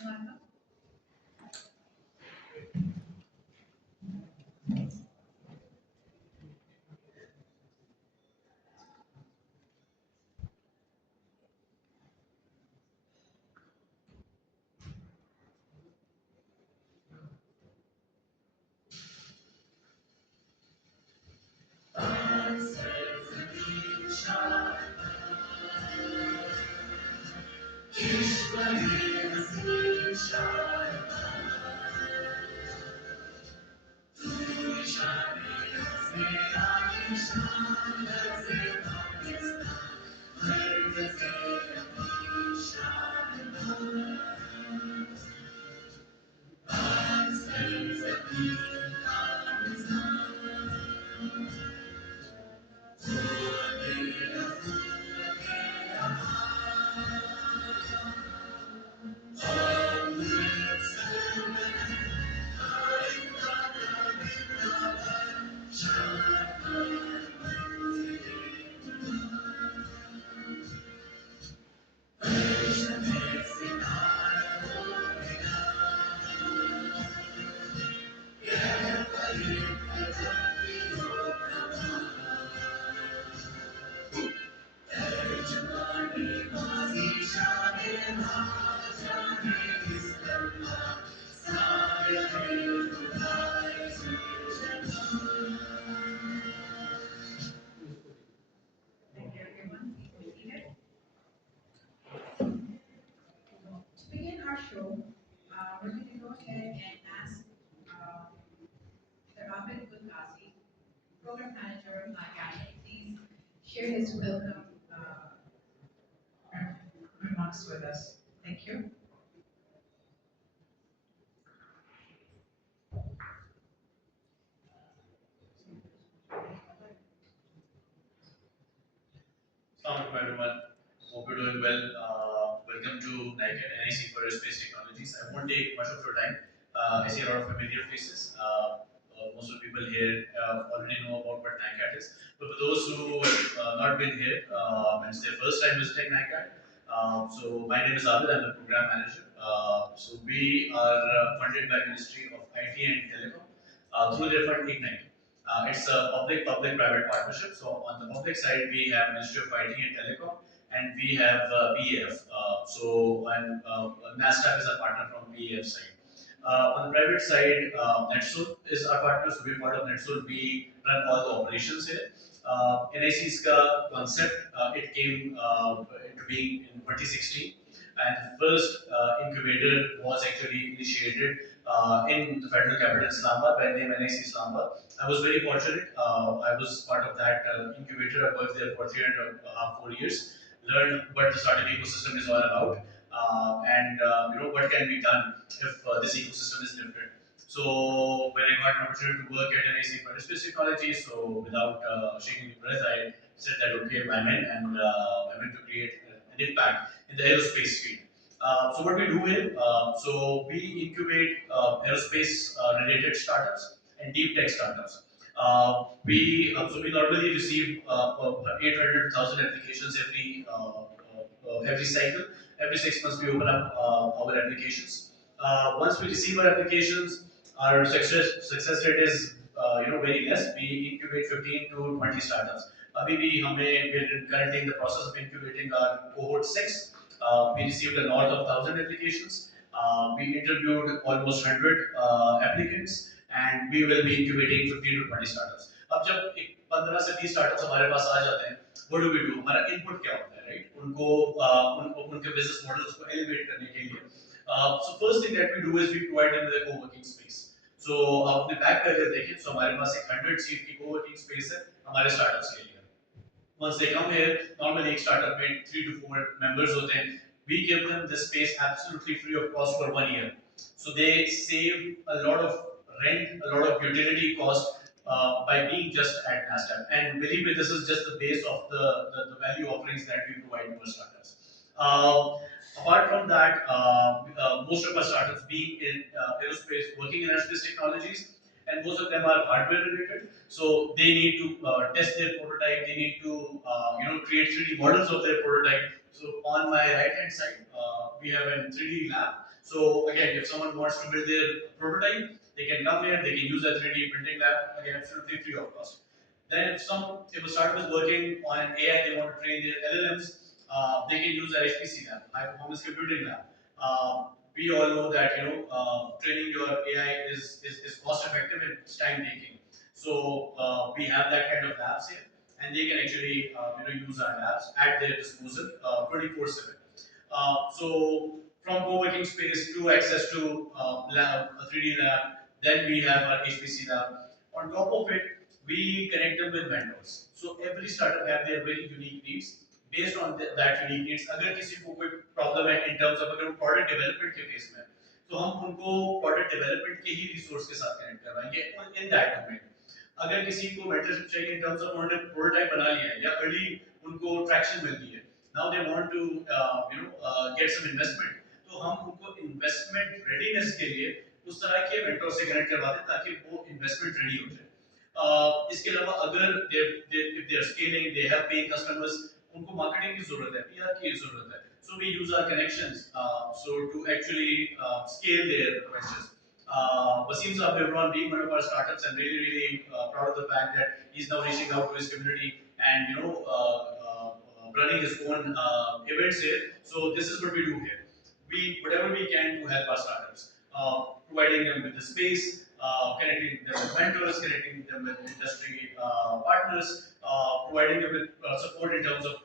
Assalamualaikum everyone. Hope you're doing well. Welcome to NIC for Aerospace Technologies. I won't take much of your time. I see a lot of familiar faces. Most of the people here already know about what NICAT is. But for those who have not been here and it's their first time visiting NICAT, so my name is Abid. I'm the program manager. So we are funded by Ministry of IT and Telecom through their fund Ignite. It's a public-private partnership. So on the public side, we have Ministry of IT and Telecom, and we have PAF. NASDAQ is a partner from PAF side. On the private side, NetSol is our partner, so we're part of NetSol. We run all the operations here. NIC's concept, it came into being in 2016, and the first incubator was actually initiated in the Federal Capital Islamabad by name NIC Islamabad. I was very fortunate. I was part of that incubator. I worked there for 3.5, 4 years. Learned what the startup ecosystem is all about, and what can be done if this ecosystem is different. So when I got an opportunity to work at NIC for Aerospace Technology, so without shaking the breath, I said that okay, I'm in, and I went to create an impact in the aerospace field. So what we do here, so we incubate aerospace related startups and deep tech startups. We normally receive 800,000 applications every cycle. Every 6 months we open up our applications. Once we receive our applications, our success rate is very less. We incubate 15 to 20 startups. We're currently in the process of incubating our cohort 6. We received a lot of 1,000 applications. We interviewed almost 100 applicants, and we will be incubating 15 to 20 startups. अब जब 15 से 20 startups हमारे पास आ जाते हैं, what do we do? हमारा input क्या होता है, right? उनके business models को elevate करने के लिए. So first thing that we do is we provide them with a co-working space. So आप अपने back करके देखें, so हमारे पास एक 100 seat की co-working space है हमारे startups के लिए. Once they come here, normally एक startup में 3 to 4 members होते हैं. We give them this space absolutely free of cost for 1 year. So they save a lot of rent, a lot of utility cost by being just at NASDAQ. And believe me, this is just the base of the value offerings that we provide to our startups. Apart from that, most of our startups being in aerospace, working in aerospace technologies, and most of them are hardware related. So they need to test their prototype. They need to create 3D models of their prototype. So on my right hand side, we have a 3D lab. So again, if someone wants to build their prototype, they can come here, they can use a 3D printing lab, again, absolutely free of cost. Then if a startup is working on an AI, they want to train their LLMs, they can use our HPC lab, high performance computing lab. We all know that training your AI is cost effective and it's time taking. So we have that kind of labs here, and they can actually use our labs at their disposal 24/7. So from co-working space to access to lab, a 3D lab, then we have our HPC lab. On top of it, we connect them with vendors. So every startup have their very unique needs. Based on that unique needs, अगर किसी को कोई प्रॉब्लम है in terms of अगर वो product development के फेस में है, तो हम उनको प्रोडक्ट डेवलपमेंट के ही रिसोर्स के साथ कनेक्ट करवाएंगे इन दैट डोमेन. अगर किसी को मेंटरशिप चाहिए इन टर्म्स ऑफ उन्होंने प्रोटोटाइप बना लिया है या अर्ली उनको ट्रैक्शन मिल गई है, now they want to get some investment, तो हम उनको इन्वेस्टमेंट रेडीनेस के लिए उस तरह के मेंटर से कनेक्ट करवाते हैं ताकि वो इन्वेस्टमेंट रेडी हो जाए. इसके अलावा अगर if they are scaling, they have paying customers, उनको मार्केटिंग की जरूरत है, पीआर की जरूरत है. So we use our connections so to actually scale their ventures. Wasim Saab Hebron being one of our startups, I'm really proud of the fact that he's now reaching out to his community and running his own events here. So this is what we do here. We whatever we can to help our startups, providing them with the space, connecting them with mentors, connecting them with industry partners, providing them with support in terms of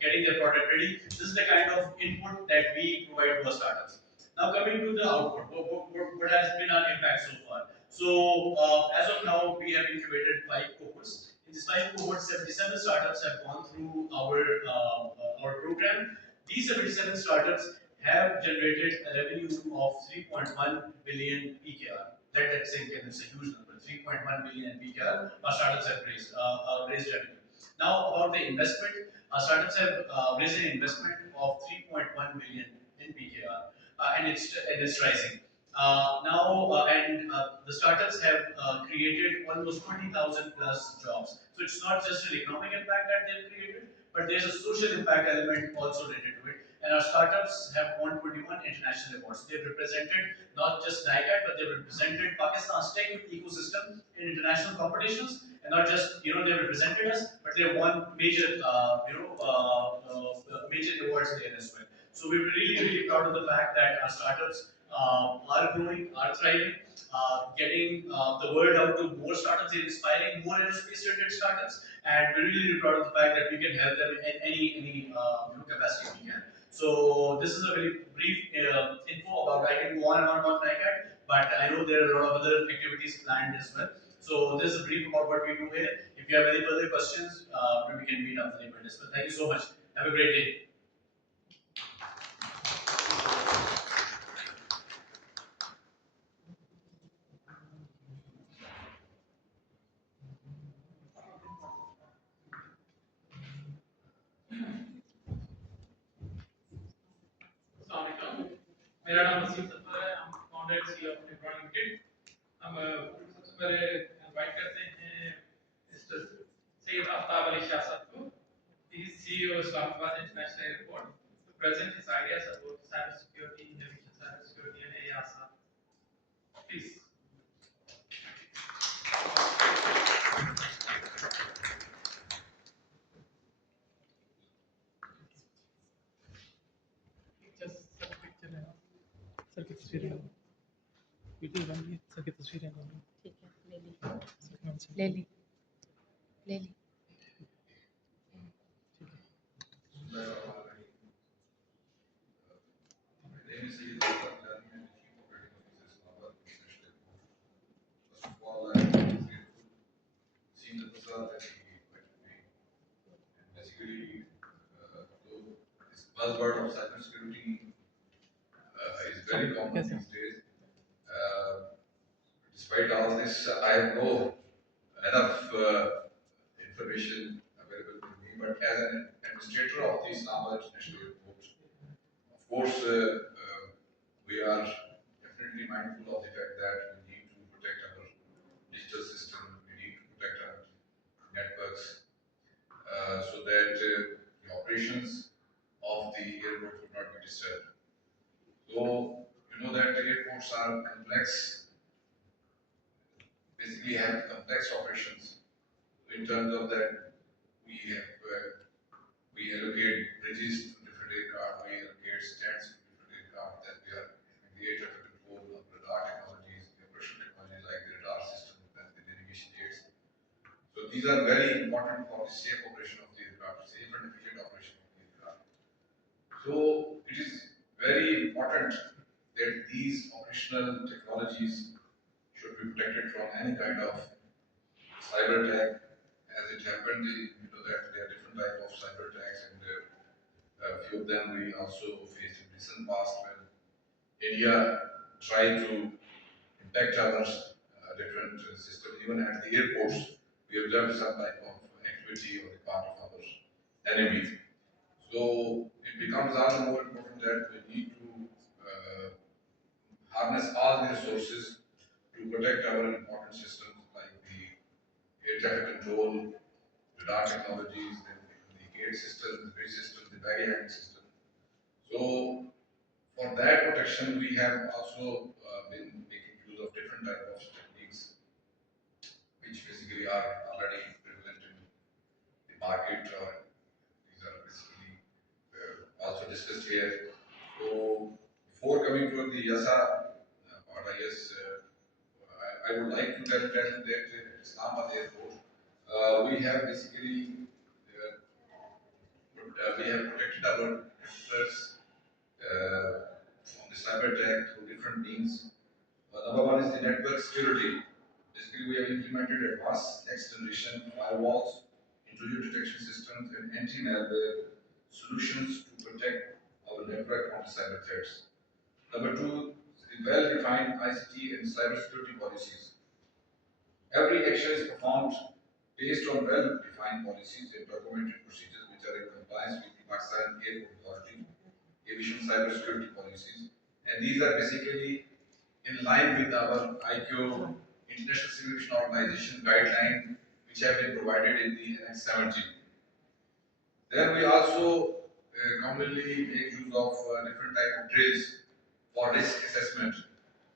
getting their product ready. This is the kind of input that we provide to our startups. Now coming to the output, what has been our impact so far? So as of now, we have incubated 5 cohorts. In this 5 cohorts, 77 startups have gone through our program. These 77 startups have generated a revenue of 3.1 billion PKR. Let's say again, it's a huge number. 3.1 billion PKR. Our startups have raised revenue. Now about the investment, our startups have raised an investment of 3.1 billion in PKR, and it's rising. The startups have created almost 20,000 plus jobs. So it's not just an economic impact that they've created, but there's a social impact element also related to it. And our startups have won 21 international awards. They've represented not just NICAD, but they've represented Pakistan's tech ecosystem in international competitions. And not just they've represented us, but they've won major awards there as well. So we're really proud of the fact that our startups are growing, are thriving, getting the word out to more startups, they're inspiring more aerospace-related startups, and we're really proud of the fact that we can help them in any capacity we can. So this is a very brief info about. I can go on and on about NICAD, but I know there are a lot of other activities planned as well. So this is a brief about what we do here. If you have any further questions, we can meet after the event as well. Thank you so much. Have a great day. अस्सलाम मेरा नाम वसीम सत्तार है. हम founder CEO of Hebron Limited. हम सबसे पहले इनवाइट करते हैं मिस्टर सैयद आफ्ताब अली शाह साहब को. He is CEO Islamabad international airport to present his ideas about cyber security, innovation, cyber security, and AI. Please. Just sir picture है. सर की तस्वीरें हैं. वीडियो बन गई. सर की तस्वीरें हैं. ठीक है ले ली ले ली ले ली My name is Saeed Al-Qahtani, I'm the Chief Operating Officer, Islamabad International Airport. First of all, I'm grateful to see the bazaar that he invited me. And basically, though this buzzword of cybersecurity is very common these days, despite all this, I have no enough information available to me. But as an administrator of the Islamabad International Airport, of course, we are definitely mindful of the fact that we need to protect our digital system, we need to protect our networks, so that the operations of the airport would not be disturbed. So, You know that airports are complex, basically have complex operations. In terms of that, we have we allocate bridges to different aircraft, we allocate stands to different aircraft, then we are having the air traffic control of radar technologies, the operational technologies like the radar system and the navigation aids. So these are very important for the safe operation of the aircraft, safe and efficient operation of the aircraft. So it is very important that these operational technologies should be protected from any kind of cyber attack. As it happened, you know that there are different types of cyber attacks, and a few of them we also faced in recent past when India tried to impact our different systems. Even at the airports, we observed some type of activity on the part of our enemies. So it becomes all the more important that we need to uh, harness all the resources to protect our important systems like the air traffic control, radar technologies, the gate system, the bridge system, the baggage handling system. So for that protection, we have also been making use of different type of techniques, which basically are already prevalent in the market, or these are basically also discussed here. So before coming to the YASA part, I guess I would like to tell that at Islamabad Airport, we have basically we have protected our customers from the cyber attack through different means. Number one is the network security. Basically, we have implemented advanced next generation firewalls, intrusion detection systems, and anti-malware solutions to protect our network from cyber threats. Number two, the well-defined ICT and cybersecurity policies. Every action is performed based on well-defined policies and documented procedures which are in compliance with the Pakistan Airport Authority Aviation Cybersecurity policies. And these are basically in line with our ICAO International Civil Aviation Organization guideline, which have been provided in the Annex 17. Then we also commonly make use of different type of drills for risk assessment.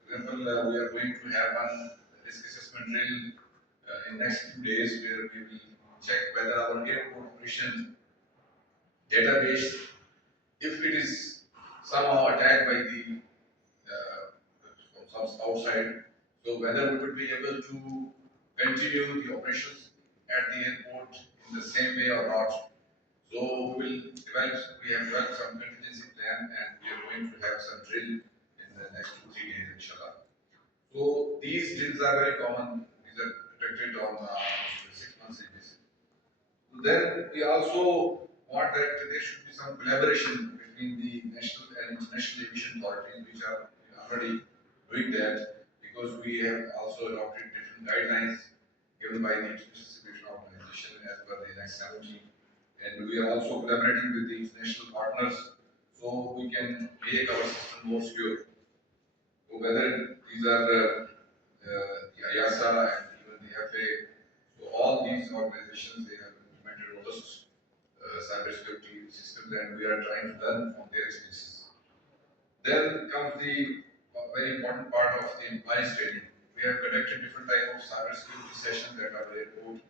For example, we are going to have one risk assessment drill in next 2 days where we will check whether our airport operation database, if it is somehow attacked by the from some outside, so whether we would be able to continue the operations at the airport in the same way or not. So we have developed some contingency plan, and we are going to have some drill in the next 2 3 days, inshallah. So these drills are very common. These are conducted on 6 months basis. Then we also want that there should be some collaboration between the national and international aviation authorities, which are already doing that, because we have also adopted different guidelines given by the International Civil Organization as per the Annex 17, and we are also collaborating with the international partners so we can make our system more secure. So whether these are the IASA and even the FA, so all these organizations, they have implemented robust cybersecurity systems, and we are trying to learn from their experiences. Then comes the very important part of the employees training. We have conducted different type of cybersecurity sessions at our airport,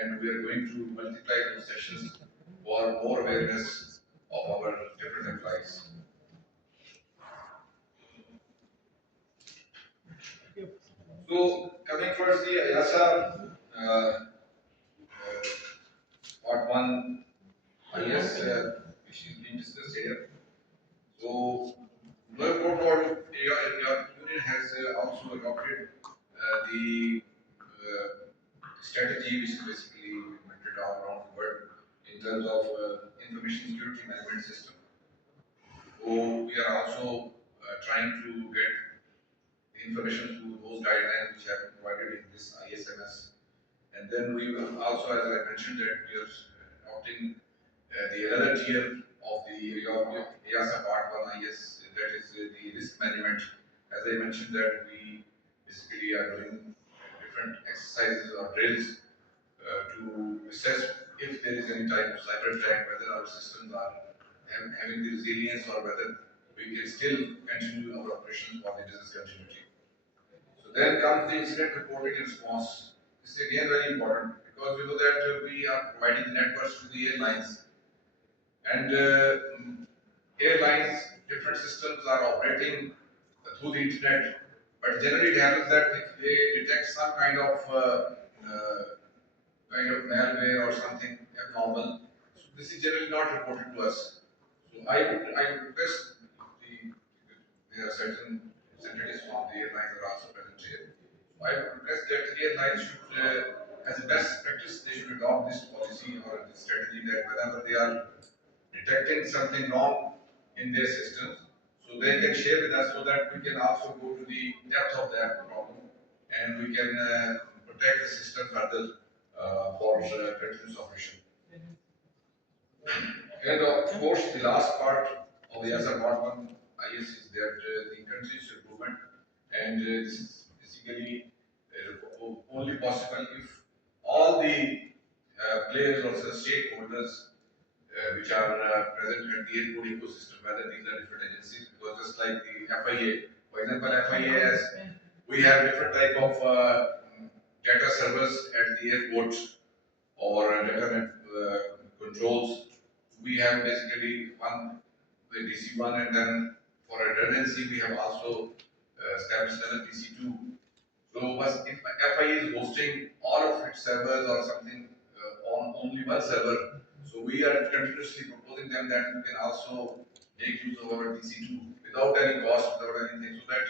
and we are going to multiply those sessions for more awareness of our different employees. So coming towards the IASA part one, I guess which is being discussed here. So no protocol, your union has also adopted the strategy which is basically implemented all around the world in terms of information security management system. So we are also trying to get information through those guidelines which have been provided in this ISMS. And then we will also, as I mentioned, that we are adopting the another tier of the EASA Part 1 IS, that is the risk management. As I mentioned that we basically are doing different exercises or drills to assess if there is any type of cyber attack, whether our systems are having the resilience or whether we can still continue our operations for the business continuity. So then comes the incident reporting and response. This is again very important because we know that we are providing the networks to the airlines, and airlines, different systems are operating through the internet. But generally, it happens that if they detect some kind of malware or something abnormal, so this is generally not reported to us. So I would request there are certain representatives from the airlines are also present here. So I would request that the airlines should, as a best practice, they should adopt this policy or this strategy that whenever they are detecting something wrong in their systems, so they can share with us so that we can also go to the depth of that problem and we can protect the system further for continuous operation. And of course, the last part of the other part one IS is that the continuous improvement, and this is basically only possible if all the players or the stakeholders which are present at the airport ecosystem, whether these are different agencies, because just like the FIA, for example, FIA has, we have different type of data servers at the airport or data controls. We have basically one, the DC1, and then for redundancy, we have also established another DC2. So, if FIA is hosting all of its servers or something on only one server, so we are continuously proposing them that you can also make use of our DC2 without any cost, without anything, so that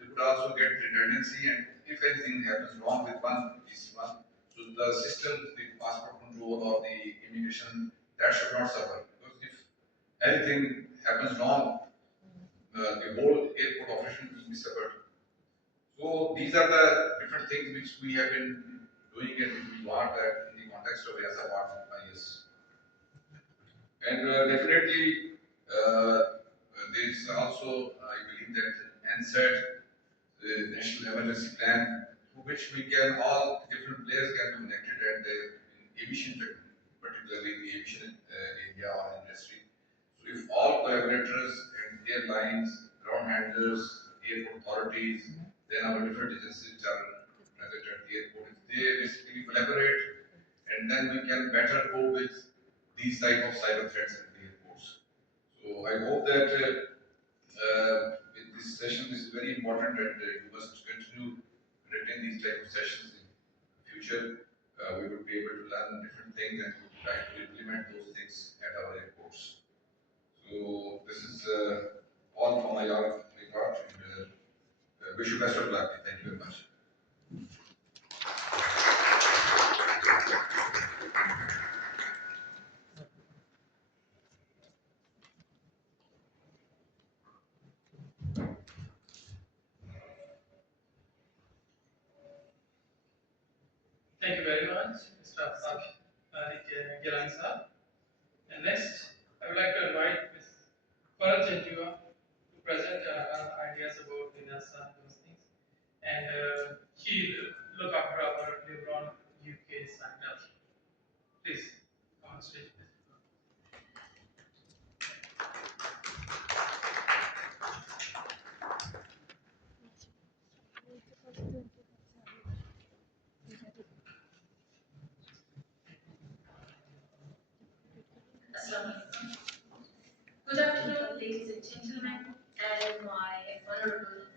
they could also get redundancy, and if anything happens wrong with one DC1, so the system, the passport control or the immigration, that should not suffer. Because if anything happens wrong, the whole airport operation will be suffered. So these are the different things which we have been doing and we want that in the context of EASA part IS. And definitely there is also, I believe that NSET, the National Emergency Plan, through which we can all different players can connect it and in aviation, particularly in the aviation area or industry. So if all collaborators and airlines, ground handlers, airport authorities, then our different agencies which are present at the airport, if they basically collaborate, and then we can better cope with these type of cyber threats at the airports. So I hope that with this session, this is very important, and you must continue conducting these type of sessions in future. We would be able to learn different things and try to implement those things at our airports. So this is all from my part, and wish you best of luck. Thank you very much. Thank you very much, Mr. Afsaf Gilan sir. And next, I would like to invite Ms. Farah Janjua to present her ideas about the NASA and those things. And she look after our Lebron UK sign-up. Please, come on stage. Assalamu alaikum. Good afternoon, ladies and gentlemen, and my honorable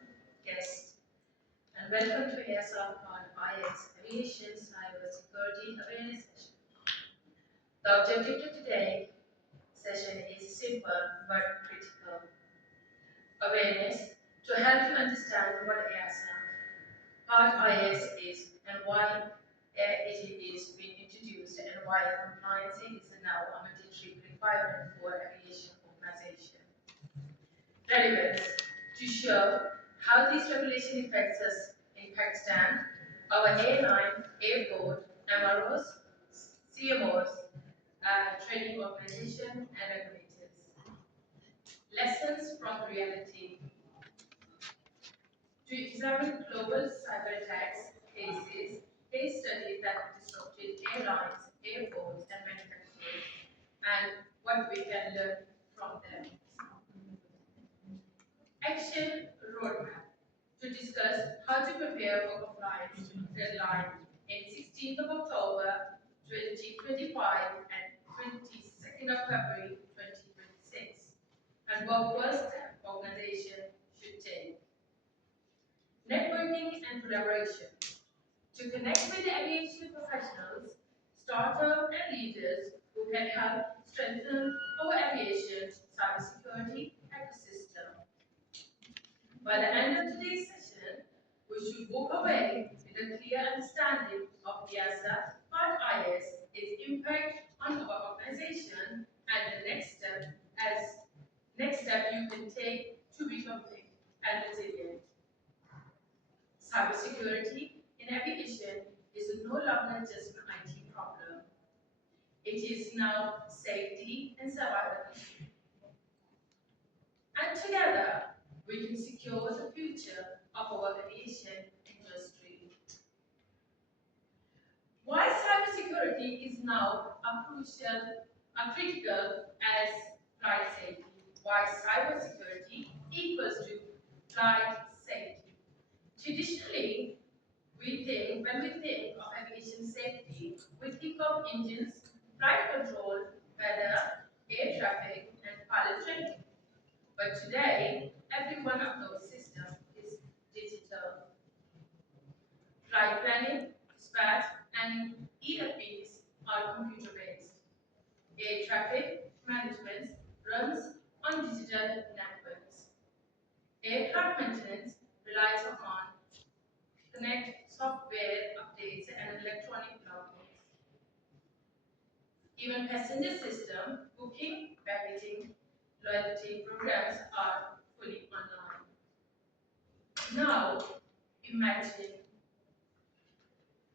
guests, and welcome to ASR on IX Aviation Cyber Security Awareness Session. The objective of today's session is simple but critical. Awareness to help you understand what ASR Part IS is and why it is being introduced and why compliance is now a mandatory requirement for aviation organization. Relevance to show how this regulation affects us in Pakistan, our airline, airport, MROs, CMOs, training organization, and regulators. Lessons from reality. To examine global cyber attacks cases, case studies that disrupted airlines, airports, and manufacturers, and what we can learn from them. action roadmap to discuss how to prepare for compliance deadline in 16th of October 2025 and 22nd of February 2026, and what first step organization should take. Networking and collaboration. To connect with the aviation professionals, startups, and leaders who can help strengthen our aviation cybersecurity ecosystem. By the end of today's session, we should walk away with a clear understanding of EASA Part IS, its impact on our organization, and the next step you can take to become fit and resilient. Cybersecurity in aviation is no longer just an IT problem. It is now safety and survival issue. And together, we can secure the future of our aviation industry. Why cybersecurity is now a critical as flight safety? Why cybersecurity equals to flight safety? Traditionally, when we think of aviation safety, we think of engines, flight control, weather, air traffic, and pilot training. But today, every one of those systems is digital. Flight planning, dispatch, and ERPs are computer-based. Air traffic management runs on digital networks. Aircraft maintenance relies upon connect software updates and electronic logging. Even passenger system, booking, packaging, loyalty programs are fully online. Now imagine,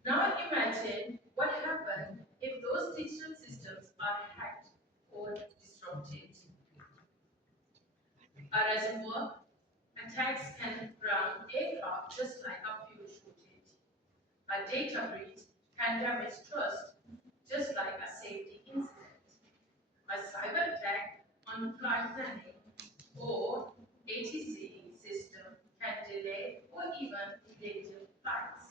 now imagine what happens if those digital systems are hacked or disrupted. A reservoir attacks can ground aircraft just like a fuel shortage. A data breach can damage trust just like a safety incident. A cyber attack on flight planning or ATC system can delay or even endanger flights.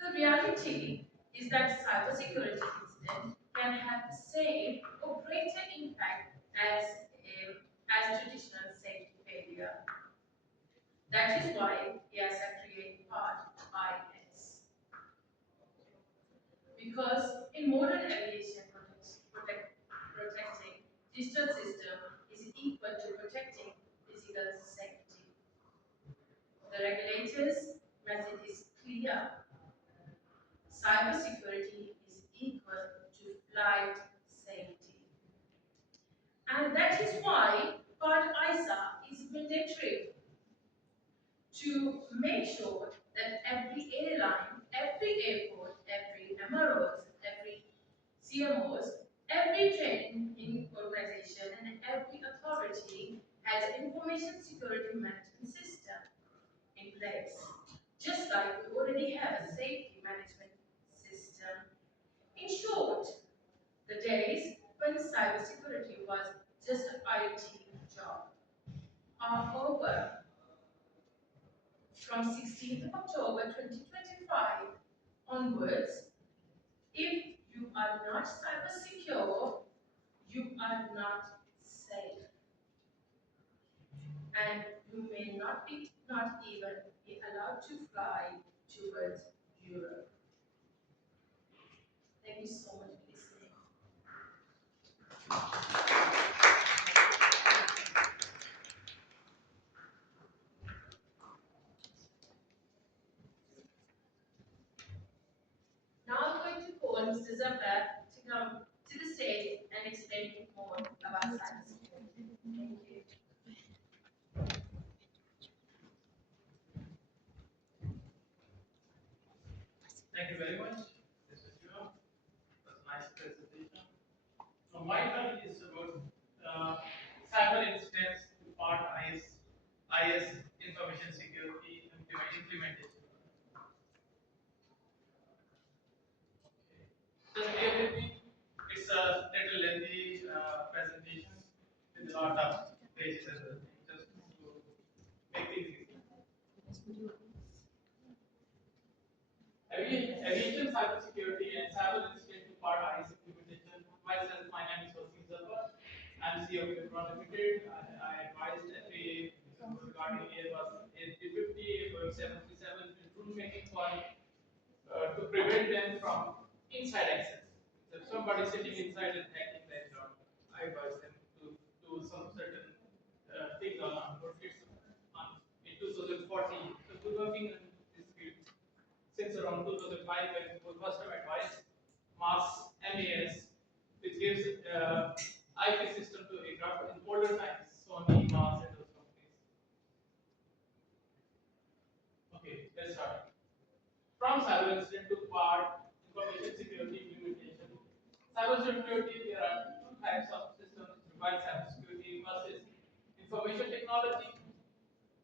The reality is that cybersecurity incident can have the same or greater impact as traditional safety failure. That is why EASA created Part IS. Because in modern aviation, protecting digital system is equal to protecting physical safety. The regulators' message is clear. Cybersecurity is equal to flight safety. And that is why Part ISA is mandatory to make sure that every airline, every airport, every MROs, every CMOs, every training organization, and every authority has an information security management system in place. Just like we already have a safety management system. In short, the days when cybersecurity was just an IT job are over. From 16th of October 2025 onwards, if you are not cyber secure, you are not safe. And you may not even be allowed to fly towards Europe. Thank you so much for listening. Now I'm going to call Mr. Zafar to come to the stage and explain more about cybersecurity. Thank you. Thank you very much, Mr. Shiva. That's a nice presentation. So my turn is about cyber incidents, part IS information security implementation. Just bear with me. It's a little lengthy presentation with a lot of pages as well, just to make things easy. Aviation cybersecurity and cyber incident part IS implementation. Myself, my name is Wasim Zafar. I'm CEO of Wipro Limited. I advised FAA regarding Airbus A350, Boeing 737 rulemaking for to prevent them from inside access. If somebody sitting inside and hacking their job, I advise them to do some certain things on what it's on in 2014. So we're working on this field since around 2005 when we first time advised MAS MAS, which gives IP system to aircraft in older times, Sony, MAS, and those companies. Okay, let's start. From cyber incident to part information security implementation. Cyber security, there are two types of systems which provide cyber security. First is information technology,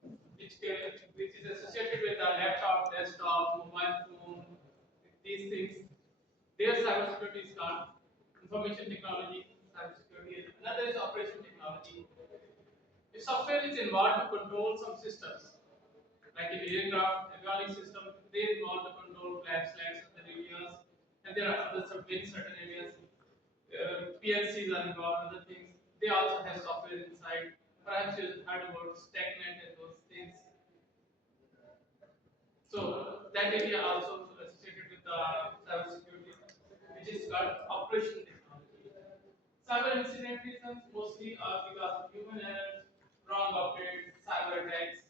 which is associated with our laptop, desktop, mobile phone, these things. Their cybersecurity is called information technology, cybersecurity. Another is operation technology. If software is involved to control some systems, like in aircraft, avionics system, they involve to control flaps, and other areas, and there are other in certain areas. PLCs are involved, other things. They also have software inside. Perhaps you heard about StackNet and those things. So that area also associated with the cybersecurity, which is called operational technology. Cyber incident reasons mostly are because of human errors, wrong updates, cyber attacks,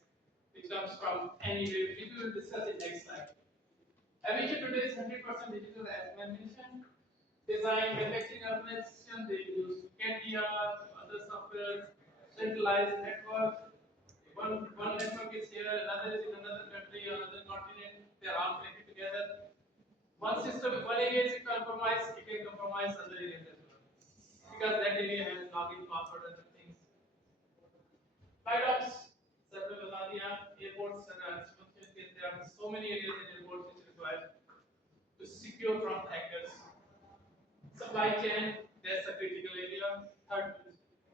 which comes from anywhere, which we will discuss in next slide. Aviation today is 100% digital, as I mentioned. Design, manufacturing organization, they use CATIA, other software, centralized network. One network is here, another is in another country, another continent. They are all connected together. One system, one area is compromised, it can compromise other areas as well. Because that area has login, password, and other things. Flight ops, several airports, there are so many areas in airports which require to secure from hackers. Supply chain, that's a critical area.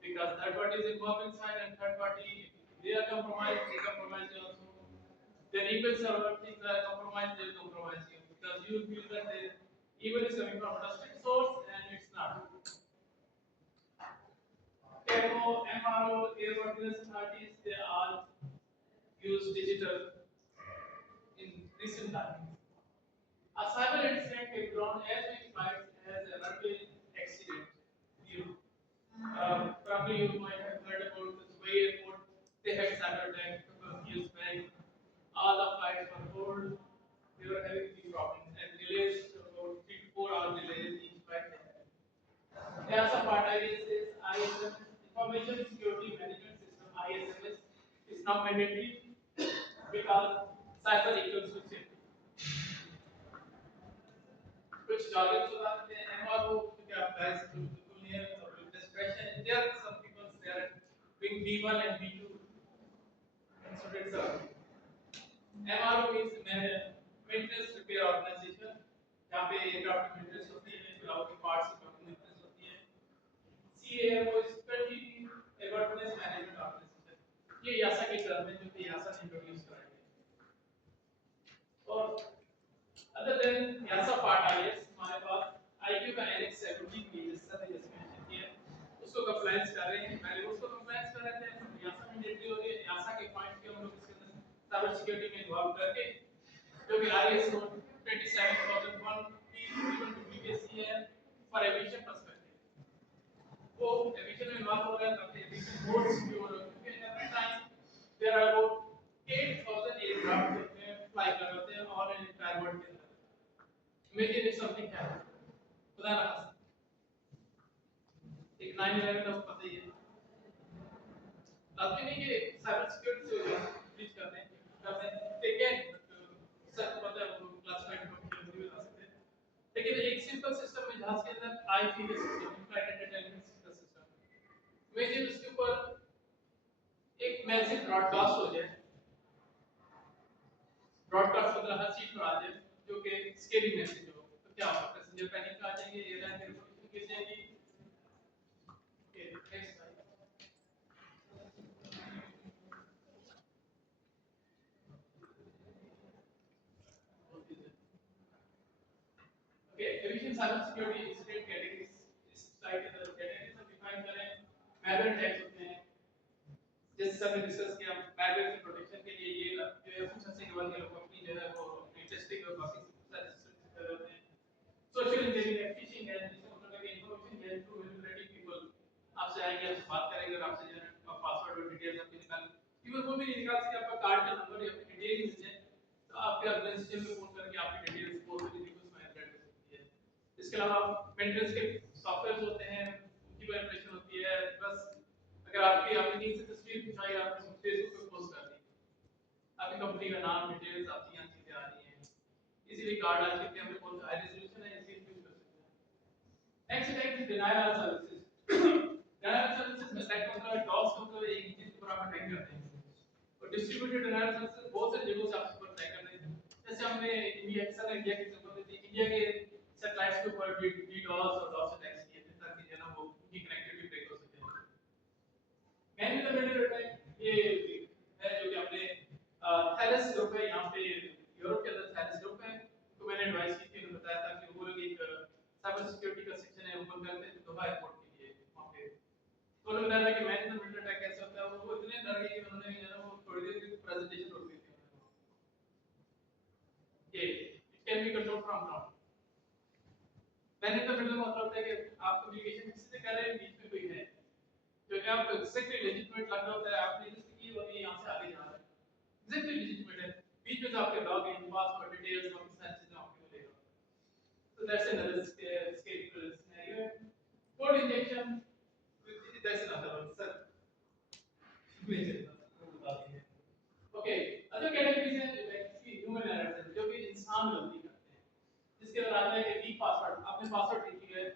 Because third party is involved inside, and third party, they are compromised, they compromise you also. Their email server things are compromised, they'll compromise you. Because you feel that the email is coming from a trusted source and it's not. MO, MRO, airworthiness authorities, they all use digital in recent times. A cyber incident can grown as many flights as a runway accident. Probably you might have heard about the Dubai airport. They had cyber attack a couple of years back. All the flights were hold. They were having big problems and delays, about 3 to 4 hour delays each flight. EASA part is ISMS, Information Security Management System (ISMS) is now mandatory because cyber equals to safety. कुछ jargons हो जाते हैं MRO क्या guys बिल्कुल नहीं है और discretion there are some people there being B1 and B2 students are MRO means maintenance repair organization जहाँ पे aircraft maintenance होती है ground के parts की maintenance होती है CAMO is continuing airworthiness management organization ये यासा के टर्म है जो कि यासा ने इंट्रोड्यूस कराया और other than YASA part IS, हमारे पास IQ का NX 70 की जैसा जैसे मैंने किया उसको कंप्लायंस कर रहे हैं पहले उसको कंप्लायंस कर रहे थे YASA मैंडेटरी हो गया YASA के पॉइंट के हम लोग इसके अंदर साइबर सिक्योरिटी में इन्वॉल्व करके जो कि ISO 27001 की इवन डुप्लीकेसी है फॉर एविएशन पर्सपेक्टिव वो एविएशन में इन्वॉल्व हो रहा है ताकि एविएशन मोर सिक्योर हो क्योंकि every time there are about 8000 aircraft fly कर रहे हैं ऑल इन एंटायर वर्ल्ड के अंदर Imagine if something happened. खुदा ना एक 9/11 का पता ही है लाजमी नहीं कि साइबर सिक्योरिटी से हो जाए ब्रीच करते हैं लेकिन सर को पता है वो क्लासिफाइड डॉक्यूमेंट भी बता सकते हैं लेकिन एक सिंपल सिस्टम में जहां के अंदर आईपी का सिस्टम फ्लाइट एंटरटेनमेंट का सिस्टम इमेजिन उसके ऊपर एक मैसेज ब्रॉडकास्ट हो जाए ब्रॉडकास्ट मतलब हर चीज पर आ जाए जो कि स्केलिंग मैसेज हो तो क्या होगा पैसेंजर पैनिक आ जाएंगे एयरलाइन की रिपोर्टिंग गिर जाएगी okay next security incident categories इस स्लाइड के अंदर कैटेगरीज हम डिफाइन करें मैलवेयर टाइप्स होते हैं जैसे सर ने डिस्कस किया मैलवेयर की प्रोटेक्शन के लिए ये जो है कुछ हद के बाद ये लोग अपनी जो है वो टेस्टिंग और बाकी सारे सिस्टम कर रहे होते हैं सोशल इंजीनियरिंग है फिशिंग है जिसका मतलब है कि information gain through manipulating people आपसे आएंगे आपसे बात करेंगे और आपसे जो है पासवर्ड और डिटेल्स आपकी निकाल इवन वो भी नहीं निकाल सके आपका कार्ड का नंबर या अपनी डिटेल्स है तो आपके ऑर्गेनाइजेशन सिस्टम में फोन करके आपकी डिटेल्स को भी कुछ मैनिपुलेट कर सकती है इसके अलावा मेंटेनेंस के सॉफ्टवेयर होते हैं उनकी मैनिपुलेशन होती है बस अगर आपकी आपने नींद से तस्वीर खिंचाई आपने फेसबुक पे पोस्ट कर दी आपकी कंपनी का नाम डिटेल्स आपकी यहाँ चीजें आ रही हैं इसीलिए कार्ड आज के हमने बहुत हाई रेजोल्यूशन है इसीलिए यूज कर सकते हैं next type is denial services denial services में लाइक मतलब डॉस मतलब एक ही चीज पर आप अटैक करते हैं और डिस्ट्रीब्यूटेड डिनायल सर्विसेज बहुत सारी जगहों से आप पर अटैक कर रहे हैं जैसे हमने इंडिया के साथ इंडिया की एग्जांपल देते हैं इंडिया के सैटेलाइट्स के ऊपर डीडॉस और डॉस अटैक्स किए थे ताकि जो है ना वो उनकी कनेक्टिविटी ब्रेक हो सके man in the middle attack ये है जो कि आपने थैलेस ग्रुप है यहाँ पे यूरोप के अंदर थैलेस ग्रुप है तो मैंने एडवाइस की थी बताया था कि वो लोग एक साइबर सिक्योरिटी का सेक्शन है ओपन करते हैं दोहा एयरपोर्ट के लिए वहाँ पे तो उन्होंने बताया कि man in the middle attack कैसे होता है वो इतने डर गए कि उन्होंने जो है ना वो थोड़ी देर की प्रेजेंटेशन रोक दी थी ये it can be control from ground man in the middle मतलब होता है कि आप कम्युनिकेशन किसी से कर रहे हैं बीच में कोई है जो कि आप एग्जैक्टली लेजिटिमेट लग रहा होता है आपने जैसे कि वो यहाँ से आगे जा रहा है एग्जैक्टली लेजिटिमेट है बीच में तो आपके लॉग इन पासवर्ड डिटेल्स बाकी सारी चीजें आपको मिलेगा so that's another scary scenario code injection that's another one sir okay other categories हैं like human errors जो कि इंसान गलती करते हैं जिसके अंदर आता है कि वीक पासवर्ड आपने पासवर्ड लिख दिया है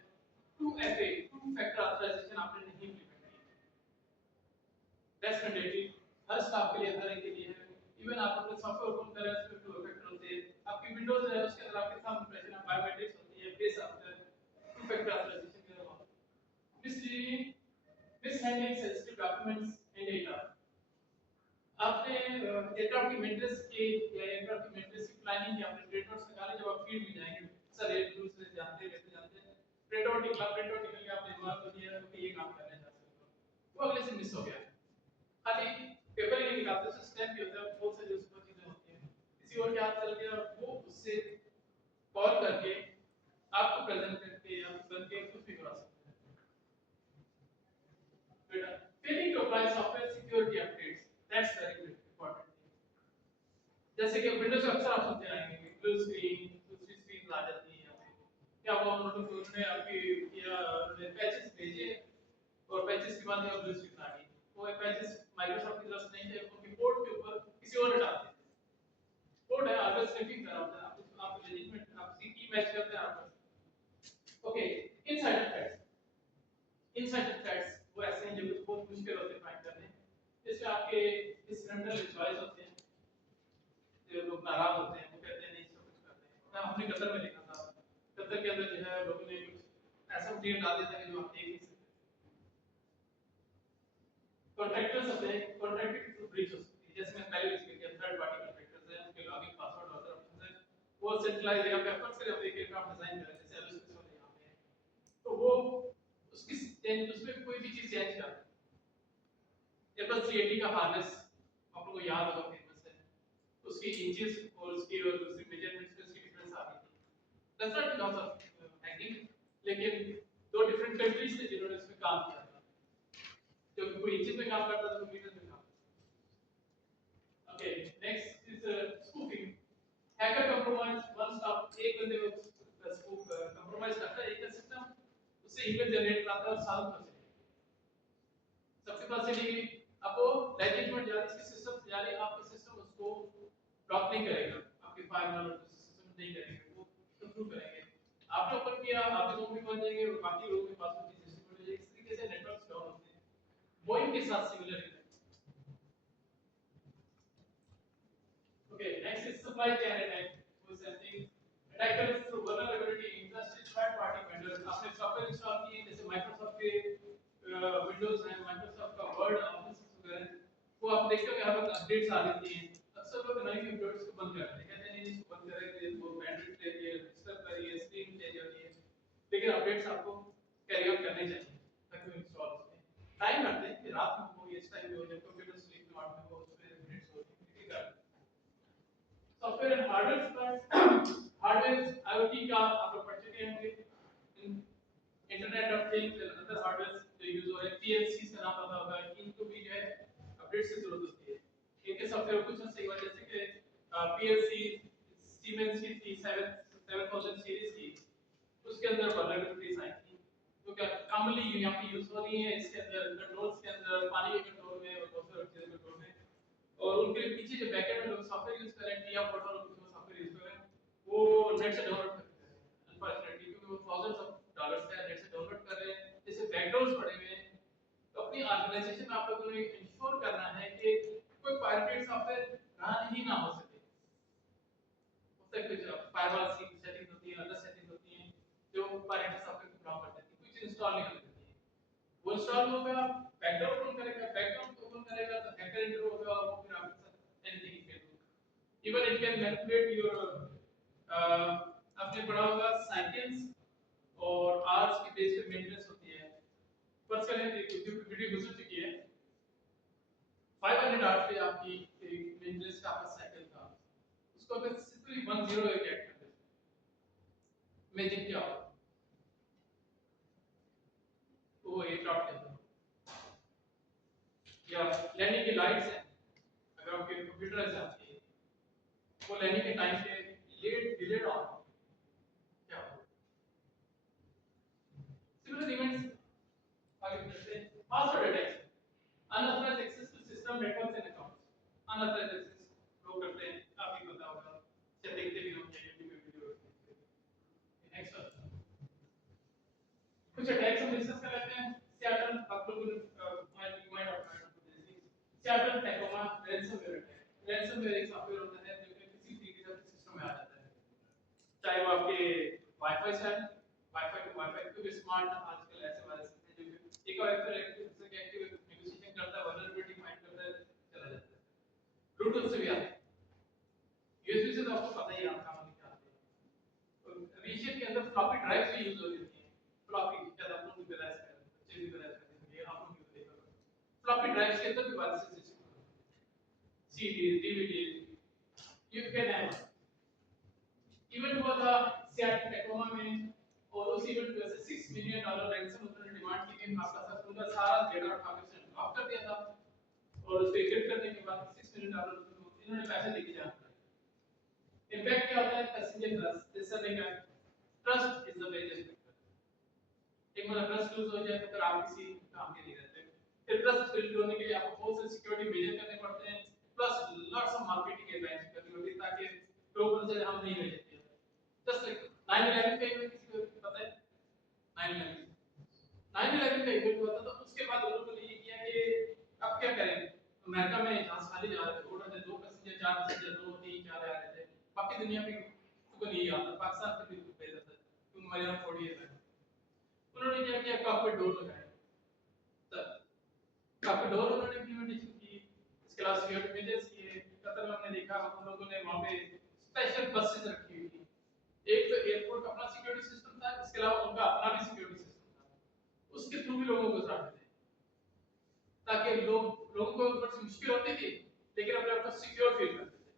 2FA टू फैक्टर ऑथराइजेशन आपने नहीं इंप्लीमेंट की दैट्स मैंडेटरी हर स्टाफ के लिए हर एक के लिए है इवन आप अपने सॉफ्टवेयर ओपन कर रहे हैं उसमें टू फैक्टर होते हैं आपकी विंडोज है उसके अंदर आपके सामने इंप्रेशन है बायोमेट्रिक्स होती है face after two factor authorisation के अलावा mishandling sensitive documents and data आपने एयरक्राफ्ट की मेंटेनेंस की या एयरक्राफ्ट की मेंटेनेंस की प्लानिंग या आपने प्रिंट आउट्स निकाले जब आप फील्ड में जाएंगे सर एक दूसरे से जानते हैं प्रिंट आउट निकल के आपने मार्क कर दिया कि ये काम करने जा सकते हो वो अगले से मिस हो गया खाली पेपर ही नहीं निकालते उससे स्टैम्प भी होता है बहुत सारी उसमें चीजें होती हैं किसी और के हाथ चल गया और वो उससे कॉल करके आपको प्रेजेंट करके या बन के कुछ भी करा सकते हैं बेटा failing to apply software security updates that's very important जैसे कि विंडोज में अक्सर आप सुनते आएंगे ब्लू स्क्रीन दूसरी स्क्रीन आ जाती है यहाँ पे क्या हुआ उन्होंने आपकी या पैचेस भेजे और पैचेस के बाद में ब्लू स्क्रीन आ गई वो पैचेस माइक्रोसॉफ्ट की तरफ से नहीं थे उनके पोर्ट के ऊपर किसी और ने डाल दिए पोर्ट है आगे स्निपिंग कर रहा होता है आप लेजिटमेट आप की मैच करते हैं आप ओके इनसाइडर थ्रेट्स वो ऐसे हैं जो बहुत मुश्किल होते हैं फाइंड करने जैसे आपके इन्सिडेंटल चॉइस होते हैं जो लोग नाराज होते हैं वो कहते हैं नहीं सब कुछ करते हैं मैं अपने कतर में देखा था कतर के अंदर जो है लोगों ने कुछ ऐसा मटेरियल डाल दिया था कि जो आप देख नहीं सकते कॉन्ट्रैक्टर्स होते हैं कॉन्ट्रैक्ट की ब्रीच हो सकती है जैसे मैं पहले भी जिक्र किया थर्ड पार्टी कॉन्ट्रैक्टर्स हैं उनके लॉगिन पासवर्ड और अदर ऑप्शंस हैं वो सेंट्रलाइज जगह पे एफर्ट्स करें अपने एयरक्राफ्ट डिजाइन करें जैसे एरोस्पेस वाले यहाँ पे हैं तो वो उसकी उसमें कोई भी चीज चेंज कर दें एयरबस 380 का हार्नेस आप लोगों को याद होगा फेमस है उसकी इंचेस और उसकी और दूसरी मेजरमेंट्स में उसकी डिफरेंस आ रही थी that's not because of hacking लेकिन दो डिफरेंट कंट्रीज थे जिन्होंने इसमें काम किया था जो कोई इंचेस में काम करता था कोई मीटर में काम okay next is spoofing hacker compromise one stop एक बंदे को स्पूफ कंप्रोमाइज करता है एक सिस्टम उससे ईमेल जनरेट कराता है और साउंड फैसिलिटी सबसे पास चली गई अब वो लेजिटमेट जा रही इसके सिस्टम से जा रही आपका सिस्टम उसको ब्लॉक नहीं करेगा आपके फायरवॉल और सिस्टम नहीं करेंगे वो थ्रू करेंगे आपने ओपन किया आपके लोग भी बन जाएंगे और बाकी लोगों के पास भी सिस्टम हो जाएगी इस तरीके से नेटवर्क्स डाउन होते हैं बोइंग के साथ सिमिलर है okay next is supply chain attack वो something attacker is through vulnerability in the third party vendor आपने सॉफ्टवेयर इंस्टॉल किए जैसे माइक्रोसॉफ्ट के विंडोज है माइक्रोसॉफ्ट का वर्ड ऑफिस वगैरह वो आप देखते हो कि हर वक्त अपडेट्स आ जाती हैं अक्सर लोग नए कंप्यूटर्स को बंद कर देते हैं कहते हैं नहीं इसको बंद करेंगे वो बैंडविड्थ लेती है डिस्टर्ब करिए स्क्रीन चेंज होती है करनी चाहिए ताकि वो इंस्टॉल हो सके। टाइम रखते हैं कि रात में हो या इस टाइम में हो जब कंप्यूटर स्लीप मोड में हो उस पे मिनट्स हो ठीक है। सॉफ्टवेयर एंड हार्डवेयर पर हार्डवेयर IoT का आप लोग पढ़ चुके होंगे, internet of things and other hardware जो यूज हो रहे हैं, PLCs का नाम पता होगा, इनको भी जो है अपडेट्स की जरूरत होती है। इनके सॉफ्टवेयर कुछ ऐसे हुआ जैसे कि PLC सीमेंस की थी 7000 सीरीज की, उसके अंदर वल्नरेबिलिटीज आई थी जो कि कॉमनली यहाँ पे यूज हो रही है। इसके अंदर कंट्रोल्स के अंदर पानी के कंट्रोल में और बहुत सारे चीजों के कंट्रोल में, और उनके पीछे जो बैकएंड में लोग सॉफ्टवेयर यूज कर रहे हैं, टिया पोर्टल और कुछ सॉफ्टवेयर यूज कर रहे हैं, वो नेट से डाउनलोड करते हैं अनफॉर्चूनेटली, क्योंकि वो थाउजेंड्स ऑफ डॉलर्स का नेट से डाउनलोड कर रहे हैं, जैसे बैकडोर्स पड़े हुए हैं। तो अपनी ऑर्गेनाइजेशन में आप लोगों ने इंश्योर करना है कि कोई पायरेटेड सॉफ्टवेयर रन ही ना हो सके। उससे कुछ फायरवॉल सेटिंग होती है, अदर सेटिंग होती हैं जो पायरेटेड सॉफ्टवेयर को ब्लॉक कर देती है, कुछ इंस्टॉल नहीं होती है। वो इंस्टॉल होगा, बैकडोर ओपन करेगा, बैकग्राउंड ओपन करेगा तो हैकर एंटर होगा और वो फिर आपके साथ anything can do. Even it can manipulate your आपने पढ़ा होगा साइकिल्स और आवर्स की बेस पे मेंटेनेंस होती है। फर्स्ट करें जो वीडियो गुजर चुकी है 500 आवर्स पे आपकी मेंटेनेंस का आपका साइकिल था, उसको अगर सिंपली 10 ऐड कर दें इमेजिन क्या होगा। वो एयरक्राफ्ट के अंदर या लैंडिंग की लाइट्स हैं, अगर आपके कंप्यूटर एग्जाम की वो लैंडिंग के टाइम पे लेट डिलेड ऑन क्या होगा। सिमिलर इवेंट्स आगे बढ़ते हैं। Password attacks, unauthorised access to system networks and accounts, unauthorised access लोग करते हैं, आपको पता होगा या देखते भी होंगे YouTube पे वीडियो। नेक्स्ट कुछ अटैक्स हम डिस्कस कर लेते हैं। सियाटल, आप लोगों ने might of Seattle Tacoma ransomware attack. Ransomware एक सॉफ्टवेयर होता है जो कि किसी तरीके से सिस्टम में आ जाता है, चाहे वो आपके वाईफाई से वाईफाई टू वाईफाई, क्योंकि स्मार्ट आजकल ऐसे वायरस हैं जो एक वाईफाई एक दूसरे के एक्टिव नेगोशिएशन करता है, वल्नरेबिलिटी फाइंड करता है, चला जाता है। ब्लूटूथ से भी आता है, यूएसबी से तो आपको पता ही है आपका काम क्या आता है। रीजन के अंदर फ्लॉपी ड्राइव्स भी यूज होती हैं। फ्लॉपी शायद आप लोग भी रियलाइज करें, बच्चे भी रियलाइज करें, ये आप लोग भी देखा होगा। फ्लॉपी ड्राइव्स के अंदर भी viruses CDs, DVDs, you can have event हुआ था सियाटल टैकोमा में, और उस इवेंट में से $6 मिलियन रैंसम उन्होंने डिमांड की कि आपका उनका सारा डेटा उठा के उसने ब्लॉक कर दिया था, और उसको एन्क्रिप्ट करने के बाद $6 मिलियन इन्होंने पैसे लेके जाना था। इम्पैक्ट क्या होता है पैसेंजर ट्रस्ट, जैसा नहीं का trust is the major factor. एक बार ट्रस्ट लूज हो जाए तो फिर आप किसी काम के नहीं रहते। फिर ट्रस्ट बिल्ड होने के लिए आपको बहुत सारे सिक्योरिटी मेजर करने पड़ते हैं, plus lots of marketing events करनी होती है ताकि लोगों से हम नहीं भेजते। जस्ट लाइक 9/11 का इवेंट किसी को पता है? 9/11 का इवेंट हुआ था, तो उसके बाद लोगों ने ये किया कि अब क्या करें, अमेरिका में जहाज खाली जा रहे थे, उड़ रहे थे, 2 पैसेंजर 4 पैसेंजर 2 3 4 आ रहे थे, बाकी दुनिया में को नहीं आता, पाकिस्तान से भी भेजा था तुम मरियम फोड़ी है। उन्होंने क्या किया, कॉकपिट डोर लगाया, तब कॉकपिट डोर उन्होंने इम्प्लीमेंटेशन की। इसके अलावा सिक्योरिटी मेजर्स किए। कतर में हमने देखा हम लोगों ने वहां पे स्पेशल बसेस रखी हुई थी। एक तो एयरपोर्ट का अपना सिक्योरिटी सिस्टम था, इसके अलावा उनका अपना भी सिक्योरिटी सिस्टम था, उसके थ्रू भी लोगों को उतारते थे ताकि लोगों को थोड़ी मुश्किल होती थी लेकिन अपने आप को सिक्योर फील करते थे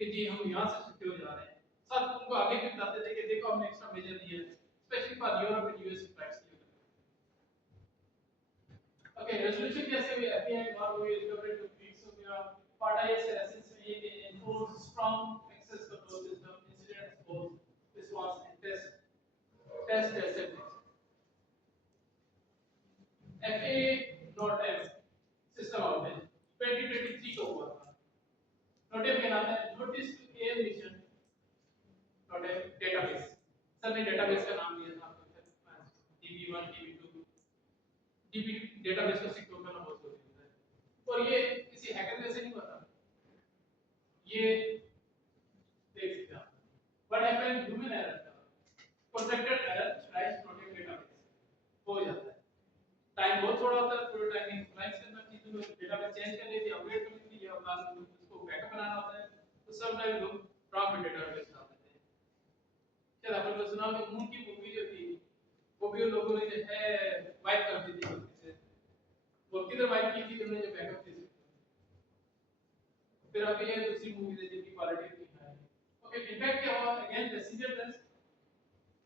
कि जी हम यहाँ से सिक्योर जा रहे हैं। साथ उनको आगे भी बताते थे कि देखो हमने एक्स्ट्रा मेजर लिए हैं specially for Europe and US flights. Okay, resolution कैसे हुई आती है, और वो रिकवरी टू वीक्स हो गया। पार्ट आई से एसेंस में ये कि enforce strong access control system, incident response and test acceptance. FA.M system outage 2023 को हुआ था। नोटिस क्या नाम है, notice to air mission .m database. Sir ने डेटाबेस का नाम दिया था आपको, DB1 DB2 DB डेटाबेस को सिक्योर करना बहुत जरूरी होता है, और ये किसी हैकर ने से नहीं पता। ये देख सकते हैं व्हाट हैपेंड, ह्यूमन एरर था, protected error right protect database हो जाता है। टाइम बहुत थोड़ा होता है, थोड़ा टाइम में फ्लाइट्स के अंदर चीजों को डेटाबेस चेंज करने की, अपग्रेड करने की, या बाद में उसको बैकअप बनाना होता है, तो सब टाइम लोग रॉन्ग डेटाबेस डाल देते हैं। शायद आपने सुना होगा मून की मूवी जो थी वो भी उन लोगों ने जो है माइक की थी तुमने जो बैकअप थी, फिर अभी ये दूसरी मूवी है जिनकी क्वालिटी इतनी हाई है। ओके, इम्पैक्ट क्या हुआ? Again passenger test,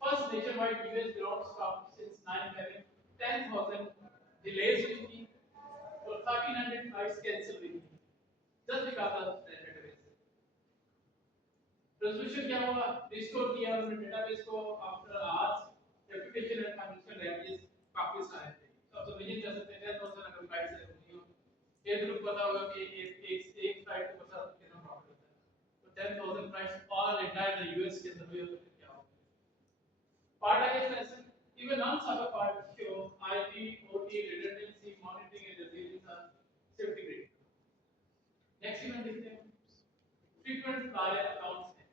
first nationwide US ground stop since 9/11, 10,000 delays हुई थी और 1300 फ्लाइट्स कैंसिल हुई थी just because of database. Resolution क्या हुआ? रिस्टोर किया उन्होंने डेटाबेस को after hours, replication and financial damages काफी सारे थे। तो आप इमेजिन कर सकते हैं 10,000 अगर फ्लाइट से होनी हो, ये ग्रुप पता होगा कि एक फ्लाइट को बचा कितना प्रॉफिट होता है। तो 10,000 flights all entire the US के अंदर हुई तो फिर क्या होगा? Part I is lesson, even non-cyber part show IP, OT, redundancy, monitoring and resilience are safety critical. Next event देखते हैं, frequent flyer accounts है,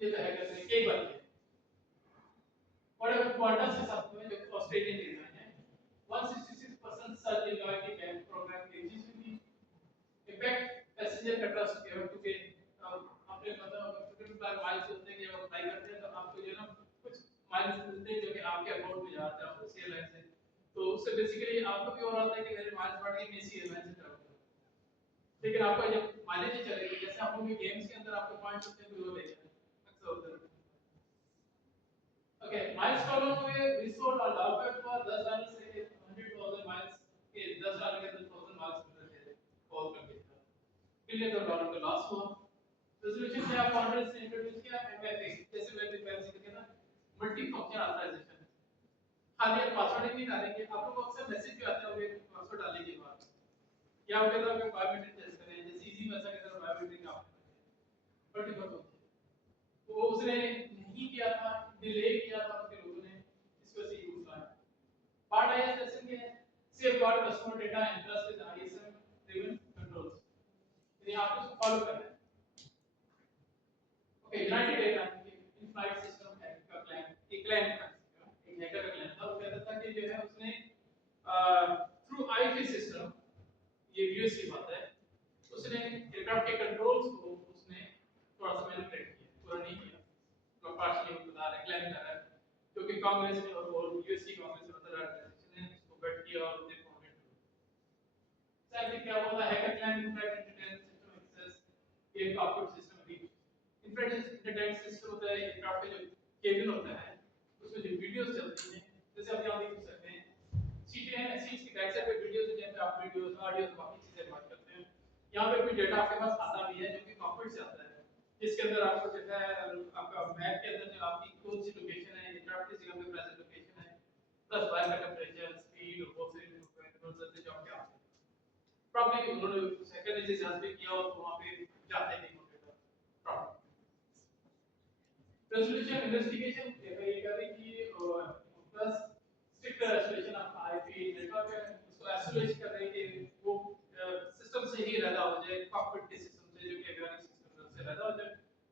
ये तो है करते हैं कई बार किया। और अब क्वार्टर्स के साथ में जो ऑस्ट्रेलियन एयरलाइन है, 166% surge in loyalty bank programme की एग्जिस्टिंग इफेक्ट पैसेंजर का ट्रस्ट के वक्त के आपने पता होगा फ्रीक्वेंट फ्लायर माइल्स होते हैं कि जब आप फ्लाई करते हैं तो आपको जो ना कुछ माइल्स मिलते हैं जो कि आपके अकाउंट में जाते हैं आपको एयरलाइन से, तो उससे बेसिकली आपको भी और आता है कि मेरे माइल्स बढ़ गए मैं इसी एयरलाइन से ट्रैवल करूं। लेकिन आपका जब माइलेज ही चलेगी, जैसे आप लोग गेम्स के अंदर आपके पॉइंट्स होते हैं कोई और लेगा अक्सर होता है। ओके, माइल्स कॉलम में रिसोर्ट और लॉकअप पर $10 से 100,000 माइल्स के $10 के 10,000 माइल्स मिलते थे कॉल करके, बिलियन डॉलर का लॉस हुआ। रेजोल्यूशन क्या फाउंडर्स ने इंट्रोड्यूस किया एमएफए, जैसे मैंने पहले से कहा ना, मल्टी फंक्शन ऑथराइजेशन। खाली आप पासवर्ड ही नहीं डालेंगे, आप लोग अक्सर मैसेज भी आते होंगे पासवर्ड डालने के बाद, या आप कहते हो कि बायोमेट्रिक टेस्ट करें, जैसे इजी में ऐसा कहते हैं बायोमेट्रिक आप मल्टी फंक्शन, तो उसने नहीं किया था, डिले किया था उसके लोगों ने, इस वजह से यूज लाया। पार्ट आई एस लेसन के safeguard customer data and trust with ISM driven controls, ये आपको फॉलो करना है। ओके, यूनाइटेड एयरलाइंस के इन फ्लाइट सिस्टम हैक का क्लेम, एक क्लेम था, एक हैकर का क्लेम था, वो कहता था कि जो है उसने थ्रू आईपी सिस्टम, ये यूएस की बात है, उसने एयरक्राफ्ट के कंट्रोल्स को उसने थोड़ा सा मैनिपुलेट किया, पूरा नहीं किया, तो पार्शियली बता रहा है, क्लेम कर रहा है, क्योंकि कांग्रेस ने और यूएस की कांग्रेस और अदर ऑर्गेनाइजेशन ने उसको बैट किया और दे फाउंडेड। सर क्या हुआ था? Hacker claim inflight entertainment system access ये cockpit system reach. Inflight entertainment system होता है एयरक्राफ्ट का जो केबिन होता है, उसमें जो वीडियोस चलती हैं, जैसे आप यहां देख सकते हैं सीट्स की बैक साइड पे वीडियोस है, जहां पे आप वीडियोस ऑडियो बाकी चीजें बात करते हैं। यहाँ पे कोई डेटा आपके पास आता भी है जो कि कॉकपिट से आता है, जिसके अंदर आपको डेटा है, आपका मैप के अंदर जो आपकी कौन सी लोकेशन है, एयरक्राफ्ट की जगह पे प्रेजेंट लोकेशन है, प्लस वायर का टेंपरेचर, स्पीड और बहुत सारी कंट्रोल से जो आपके आते हैं। प्रॉब्लम उन्होंने सेकंड इज जस्ट भी किया और वहां पे जाते नहीं होते तो प्रॉब्लम। रेजोल्यूशन इन्वेस्टिगेशन ये कर रही थी और plus strict resolution of IP network है, उसको एसोलेट कर रही थी, वो सिस्टम से ही रहता हो जाए, कॉकपिट के सिस्टम से जो कि एवियोनिक्स सिस्टम से रहता हो जाए,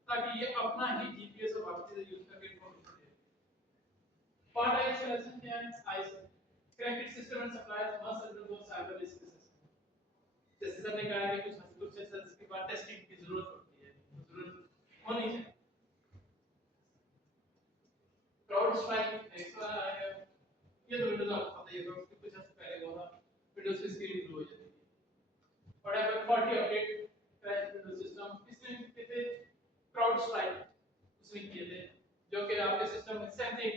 ताकि ये अपना ही जीपीएस और बाकी चीजें यूज करके इन्फॉर्मेशन दे। पार्ट आई लेसन क्या है? आई connected system and suppliers must undergo cyber risk assessment। जैसे सर ने कहा कि कुछ सेंसर्स के बाद टेस्टिंग की जरूरत होती है, जरूरत होनी चाहिए। क्राउड स्ट्राइक नेक्स्ट वाला आएगा, ये तो विंडोज आपको पता ही है, कुछ ऐसा पहले हुआ था, विंडोज की स्क्रीन ब्लू हो जाती है। और अब 40 अपडेट क्रैश विंडोज सिस्टम, इसने किए थे क्राउड स्ट्राइक, उसने किए थे, जो कि आपके सिस्टम में सेम थिंग,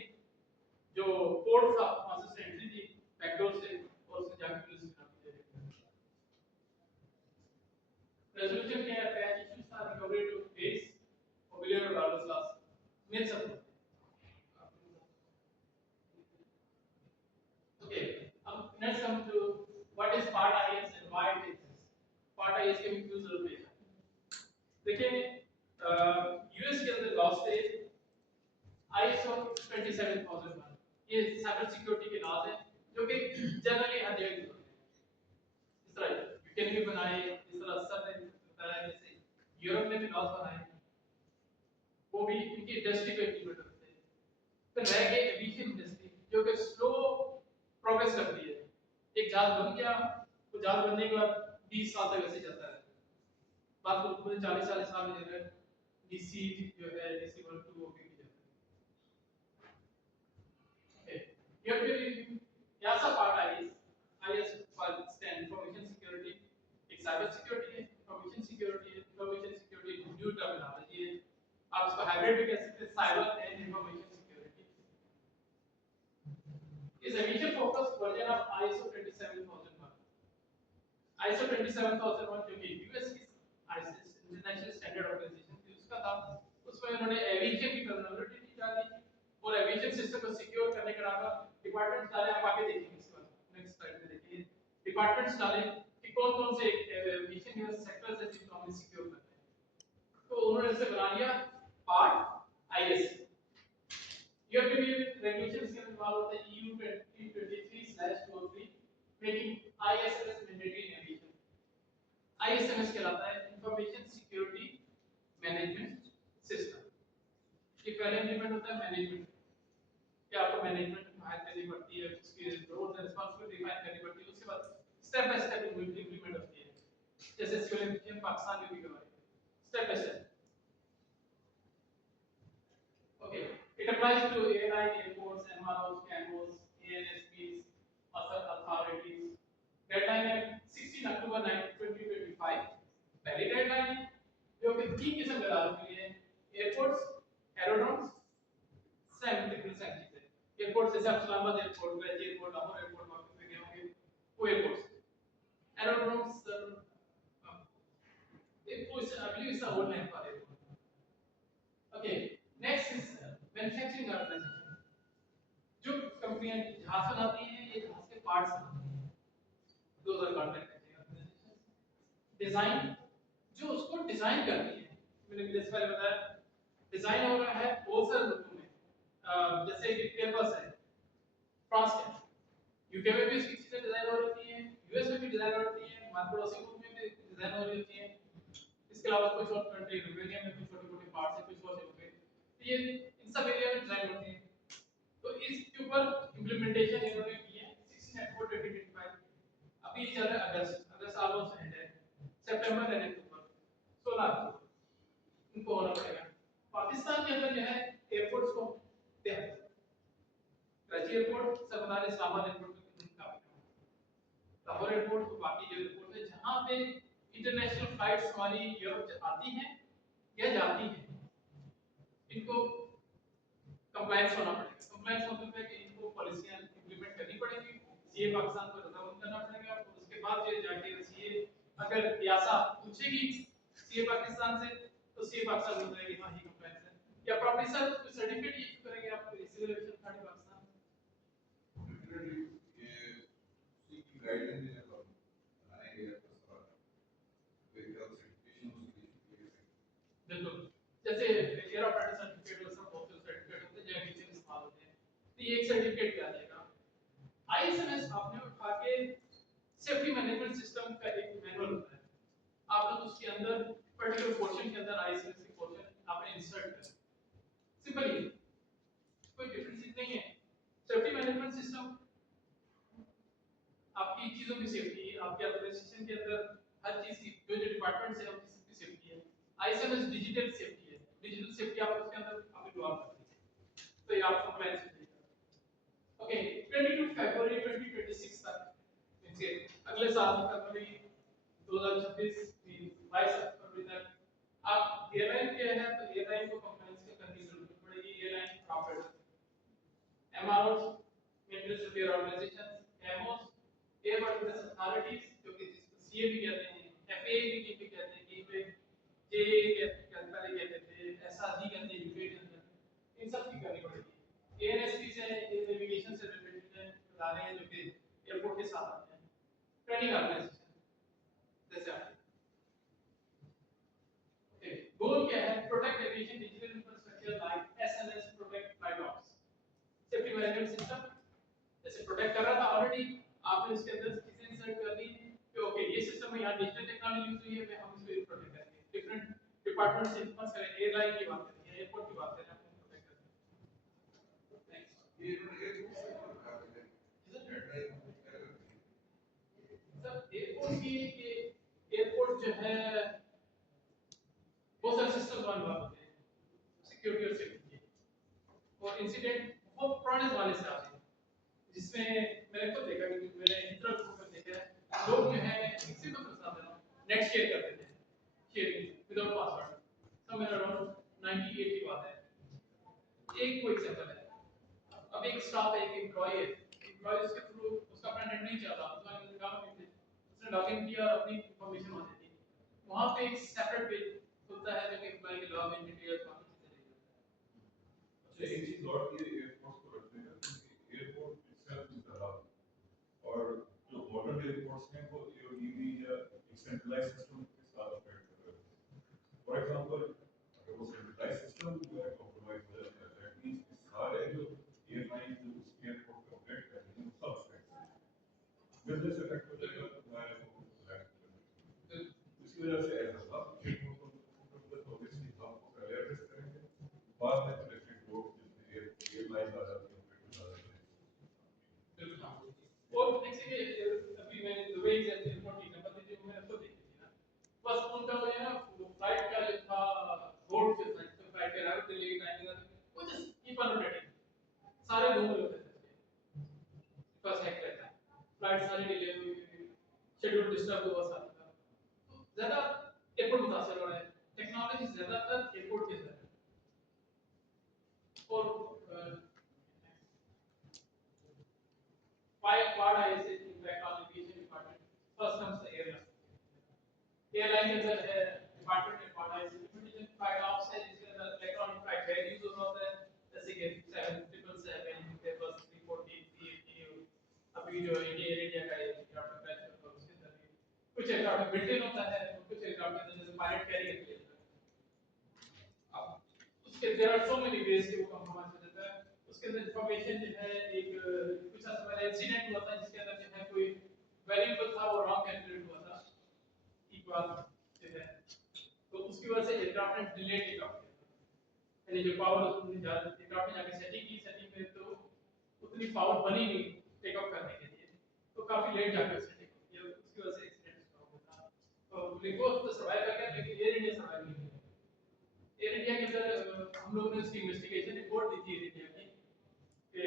जो पोर्ट था वहां से एंट्री थी बैकडोर से, और उसने जाके पुलिस को नाम दिया। रेजोल्यूशन क्या है? पैच इश्यूज था, रिकवरी टू फेस और $1 billion लॉस मिल सकता है। ओके, अब next come to what is part IS and why it exist. Part IS के यूजर पे देखिए, यूएस के अंदर लॉस थे ISO 27001, ये साइबर सिक्योरिटी के लॉज हैं जो कि जनरली हर जगह यूज होते हैं। इस तरह यूके ने भी बनाए, इस तरह सर ने बताया, जैसे यूरोप ने भी लॉज बनाए, वो भी इनकी इंडस्ट्री पे इम्प्लीमेंट होते हैं। फिर रह गए एविएशन इंडस्ट्री जो कि स्लो प्रोग्रेस करती है, एक जहाज बन गया, वो जहाज बनने के बाद 20 साल तक ऐसे चलता है, बात को पूरे 40 साल में जो है डीसी जो है डीसी 1 2 हो गई है। ओके, ये भी यासा पार्ट आईएस इसको हाइब्रिड भी कह सकते हैं, साइबर एंड इंफॉर्मेशन सिक्योरिटी। इस aviation focus version of ISO 27001। ISO 27001 जो कि यूएस की इंटरनेशनल स्टैंडर्ड ऑर्गेनाइजेशन थी उसका था, उसमें उन्होंने एविएशन की टर्मिनोलॉजी डाली और एविएशन सिस्टम को सिक्योर करने का नाम डिपार्टमेंट्स डाले। आप आगे देखेंगे इसको, नेक्स्ट स्लाइड में देखिए डिपार्टमेंट्स डाले कि कौन-कौन से एविएशन के सेक्टर्स हैं जिनको हमें सिक्योर करना है। तो उन्होंने इसे बना लिया पार्ट IS। यूरोपियन रेगुलेशंस के इन्वॉल्व होते हैं EU 2023/203 मेकिंग ISMS मैंडेटरी इन एविएशन। ISMS कहलाता है इंफॉर्मेशन सिक्योरिटी मैनेजमेंट सिस्टम। ये पहले इंप्लीमेंट होता है मैनेजमेंट, कि आपको मैनेजमेंट हायर करनी पड़ती है, उसकी रोल्स एंड रिस्पांसिबिलिटी डिफाइन करनी पड़ती है, उसके बाद स्टेप बाय स्टेप इंप्लीमेंट होती है, जैसे सिविल एविएशन पाकिस्तान में भी हुआ है, step by step. Okay, it applies to airline, airports, MROs, CAMOs, ANSPs, other authorities. Deadline है 16 अक्टूबर 2025। पहली डेडलाइन जो कि 3 किस्म के इदारों के लिए है, एयरपोर्ट्स, एरोड्रोम्स, सैनिटरी चीजें। एयरपोर्ट जैसे आप Islamabad airport, Karachi airport, Lahore airport वापस में गए होंगे, वो airports. Aerodromes airports I believe is the old name for airport. Okay, next is manufacturing organization। जो कंपनियां जहाज बनाती हैं, ये जहाज के पार्ट्स बनाती हैं, those are called manufacturing organizations। Design जो उसको डिजाइन करती है, मैंने जैसे पहले बताया डिजाइन हो रहा है बहुत सारे मुल्कों में, जैसे कि एयरबस है, फ्रांस है, यूके में भी इसकी चीजें डिजाइन हो रही हैं, यूएस में भी डिजाइन हो रही हैं, हमारे पड़ोसी मुल्क में भी डिजाइन हो रही होती हैं। इसके अलावा कुछ और कंट्री रोमानिया में कुछ छोटे-छोटे पार्ट्स हैं, कुछ और जगह पे ये इन सब एरिया में डिजाइन होती है। तो इसके ऊपर इंप्लीमेंटेशन इन्होंने की है 16 अक्टूबर 2025। अभी चल रहा है अगस्त ऑलमोस्ट एंड है, सितंबर एंड अक्टूबर 16 अक्टूबर इनको होना पड़ेगा। पाकिस्तान के अंदर जो है एयरपोर्ट्स को ध्यान कराची एयरपोर्ट, सरदार इस्लामाबाद एयरपोर्ट का लाहौर एयरपोर्ट, तो बाकी जो एयरपोर्ट है जहां पे इंटरनेशनल फ्लाइट्स हमारी यूरोप आती हैं या जाती हैं, इनको कंप्लायंस होना पड़ेगा। कंप्लायंस मतलब है कि इनको पॉलिसियां इंप्लीमेंट करनी पड़ेगी, सीए पाकिस्तान को रजामंद करना पड़ेगा, और उसके बाद ये जाके सीए अगर यासा पूछेगी सीए पाकिस्तान से, तो सीए पाकिस्तान बोल देगा कि हां ये कंप्लायंस है, या प्रॉपर्टी सर कोई सर्टिफिकेट इशू करेंगे आप सिविल एविएशन अथॉरिटी पाकिस्तान। ये गाइडलाइन जो बनाएंगे बिल्कुल, जैसे एयर ऑपरेटर सर्टिफिकेट और सब बहुत से सर्टिफिकेट होते हैं जो एविएशन में इस्तेमाल होते हैं, तो ये एक सर्टिफिकेट क्या देगा। आईएसएमएस आपने उठा के सेफ्टी मैनेजमेंट सिस्टम का एक मैनुअल होता है, आप लोग उसके अंदर पर्टिकुलर पोर्शन के अंदर आईएसएमएस की पोर्शन आपने इंसर्ट करना है, सिंपल ही, कोई डिफरेंस नहीं है। सेफ्टी मैनेजमेंट सिस्टम आपकी चीजों की सेफ्टी, आपके ऑर्गेनाइजेशन के अंदर हर चीज की जो जो डिपार्टमेंट से आपकी सबकी सेफ्टी है। आईएसएमएस डिजिटल सेफ्टी है, डिजिटल सेफ्टी आप उसके अंदर आप इन्वॉल्व करते हैं, तो ये आप कंप्लायंस में जाएगा। ओके, 22 फरवरी 2026 तक, इनके अगले साल फरवरी 2026 22 फरवरी तक आप एयरलाइन के हैं, तो एयरलाइन को कंप्लायंस करने की जरूरत पड़ेगी। Airline operator, MRO maintenance repair organisation, MOs airworthiness authorities जो कि सीए भी कहते हैं, एफएए भी कहते हैं, कि पे जे पहले कहते थे, एसआरजी कहते हैं यूके के अंदर, इन सब की करनी पड़ेगी। एएनएसपी से नेविगेशन से रिलेटेड इदारे हैं जो कि एयरपोर्ट के साथ आते हैं। ट्रेनिंग ऑर्गेनाइजेशन जैसे आप गोल क्या है, protect aviation digital infrastructure like SNS protect flight ops, safety management system जैसे प्रोटेक्ट कर रहा था ऑलरेडी, आपने इसके अंदर चीजें इंसर्ट कर दी कि ओके ये सिस्टम में यहाँ डिजिटल टेक्नोलॉजी यूज हुई है, मैं हम इसको प्रोटेक्ट करेंगे। डिफरेंट डिपार्टमेंट से इन्फ्लुएंस करें, एयरलाइन की बात करें, एयरपोर्ट की बात करें, आपको प्रोटेक्ट करना है। नेक्स्ट ये सर एयरपोर्ट की एयरपोर्ट जो है बहुत सारे सिस्टम्स वाले बात होते हैं, सिक्योरिटी और सेफ्टी के, और इंसिडेंट बहुत पुराने जमाने से आते हैं, जिसमें मैंने खुद देखा कि मैंने हिजरत में देखा है, लोग जो है किसी को फंसा देना नेट शेयर करते थे, sharing without password, somewhere around 98 की बात है। एक कोई एग्जांपल है, अब एक स्टाफ है, एक एम्प्लॉय है, एम्प्लॉय उसके थ्रू उसका अपना नेट नहीं चल रहा, उसने काम नहीं किया, उसने लॉगिन किया और अपनी इंफॉर्मेशन वहां दे दी, वहां पे एक सेपरेट पेज खुलता है जो कि एम्प्लॉय के लॉगिन डिटेल्स बाकी चीजें दे देता है। अच्छा, एक चीज और ये एयरपोर्ट को रखने का, क्योंकि airport itself is the hub, और जो बॉर्डर एयरपोर्ट्स हैं वो AODB या एक सेंट्रलाइज सिस्टम के साथ ऑपरेट कर रहे हैं। फॉर एग्जांपल, अगर वो सेंट्रलाइज सिस्टम जो है कॉम्प्रोमाइज हो जाता है, दैट मींस कि सारे जो एयरलाइन जो उस एयरपोर्ट पे ऑपरेट कर रही हैं वो सब अफेक्ट, बिजनेस अफेक्ट हो जाएगा, तुम्हारे को इसी वजह से एज अ हब एयरपोर्ट को ऑब्वियसली हब को पहले एड्रेस करेंगे, बाद में डिफरेंट लोग जितने एयरलाइन आ जाती हैं ऑपरेट आ जाते हैं। बिल्कुल हाँ। और नेक्स्ट ये अभी मैंने दुबई जैसे एयरपोर्ट की एग्जांपल दी थी, मैंने उसको देखी थी ना, बस उनका वो है ना फ्लाइट का जो था बोर्ड जो था, तो फ्लाइट के अराउंड दिल्ली टाइमिंग था, वो जस्ट कीप ऑन रोटेटिंग, सारे घूम रहे होते थे, बस हैक रहता है, फ्लाइट सारी डिले हुई, शेड्यूल डिस्टर्ब हुआ सारा का, तो ज्यादा एयरपोर्ट मुतासर हो रहा है, टेक्नोलॉजी ज्यादातर एयरपोर्ट के अंदर है। और Quad ISA impact on aviation department. First comes the airline. Airline के अंदर है department में Quad ISA implementation flight ops है जिसके अंदर electronic flight rate यूज होता है, जैसे कि 777 के पास 340 380 अभी जो एयर इंडिया का एयरक्राफ्ट क्रैश हुआ उसके अंदर भी कुछ एयरक्राफ्ट बिल्ट इन होता है, कुछ एयरक्राफ्ट के अंदर जैसे पायलट कैरी करके लेता है। अब उसके there are so many ways कि वो कंप्रोमाइज हो जाता है। उसके अंदर इंफॉर्मेशन जो है एक कुछ ऐसा वाला इंसिडेंट हुआ था जिसके अंदर जो है कोई वेरिएबल था वो रॉन्ग कैलकुलेट हुआ था, एक बार जो है तो उसकी वजह से एयरक्राफ्ट ने डिले टेक ऑफ किया, यानी जो पावर उसने एयरक्राफ्ट ने जाके सेटिंग की, सेटिंग में तो उतनी पावर बनी नहीं टेक ऑफ करने के लिए, तो काफी लेट जाके उसने टेक ऑफ किया, उसकी वजह से एक्सीडेंट हुआ था। तो लिंगो तो सर्वाइव कर गया लेकिन एयर इंडिया सर्वाइव नहीं किया। एयर इंडिया के अंदर हम लोगों ने उसकी इन्वेस्टिगेशन रिपोर्ट दी थी एयर इंडिया की कि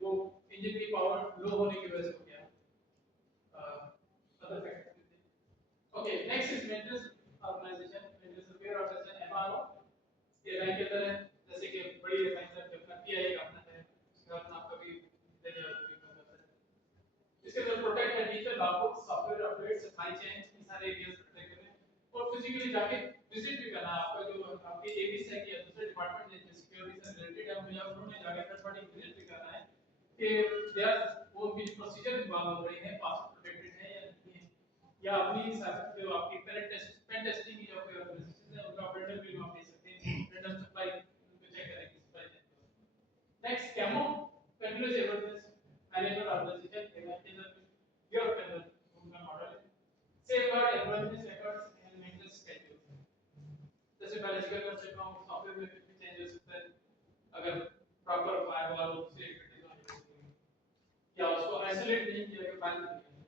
वो इंजन की पावर लो होने की वजह से हो गया, other factors भी थे। Okay, next is maintenance organization, maintenance repair organization MRO। Airline के अंदर है, जैसे कि बड़ी एयरलाइन है अपना PI का अपना है, उसके बाद आपका भी देने वाला भी होता है। इसके अंदर प्रोटेक्ट है digital logbook, software update, supply chain, ये सारे एरियाज प्रोटेक्ट करें, और फिजिकली जाके विजिट भी करना, आपका जो आपकी एबीसी है या दूसरे डिपार्टमेंट है जो सिक्योरिटी से रिलेटेड है, मुझे उन्होंने जाके थर्ड पार्टी विजिट भी करना है कि दे आर वो भी प्रोसीजर इन्वॉल्व हो रही है, पासवर्ड प्रोटेक्टेड है या नहीं है, या अपनी जो आपकी पेन टेस्टिंग या कोई ऑर्गेनाइजेशन है उनका ऑपरेटर भी आप दे सकते हैं, रैंडम सप्लाई उनको चेक करेंगे supply check. Next CAMO, continuous evidence management organisation के अंदर गियर के अंदर उनका मॉडल है, safeguard employment records and maintenance schedule, जैसे पहले जिक्र कर चुका हूं सॉफ्टवेयर में कुछ चेंज हो सकता है, अगर प्रॉपर फायरवॉल से एक्टिविटीज होनी या उसको आइसोलेट नहीं किया गया फाइल नहीं किया,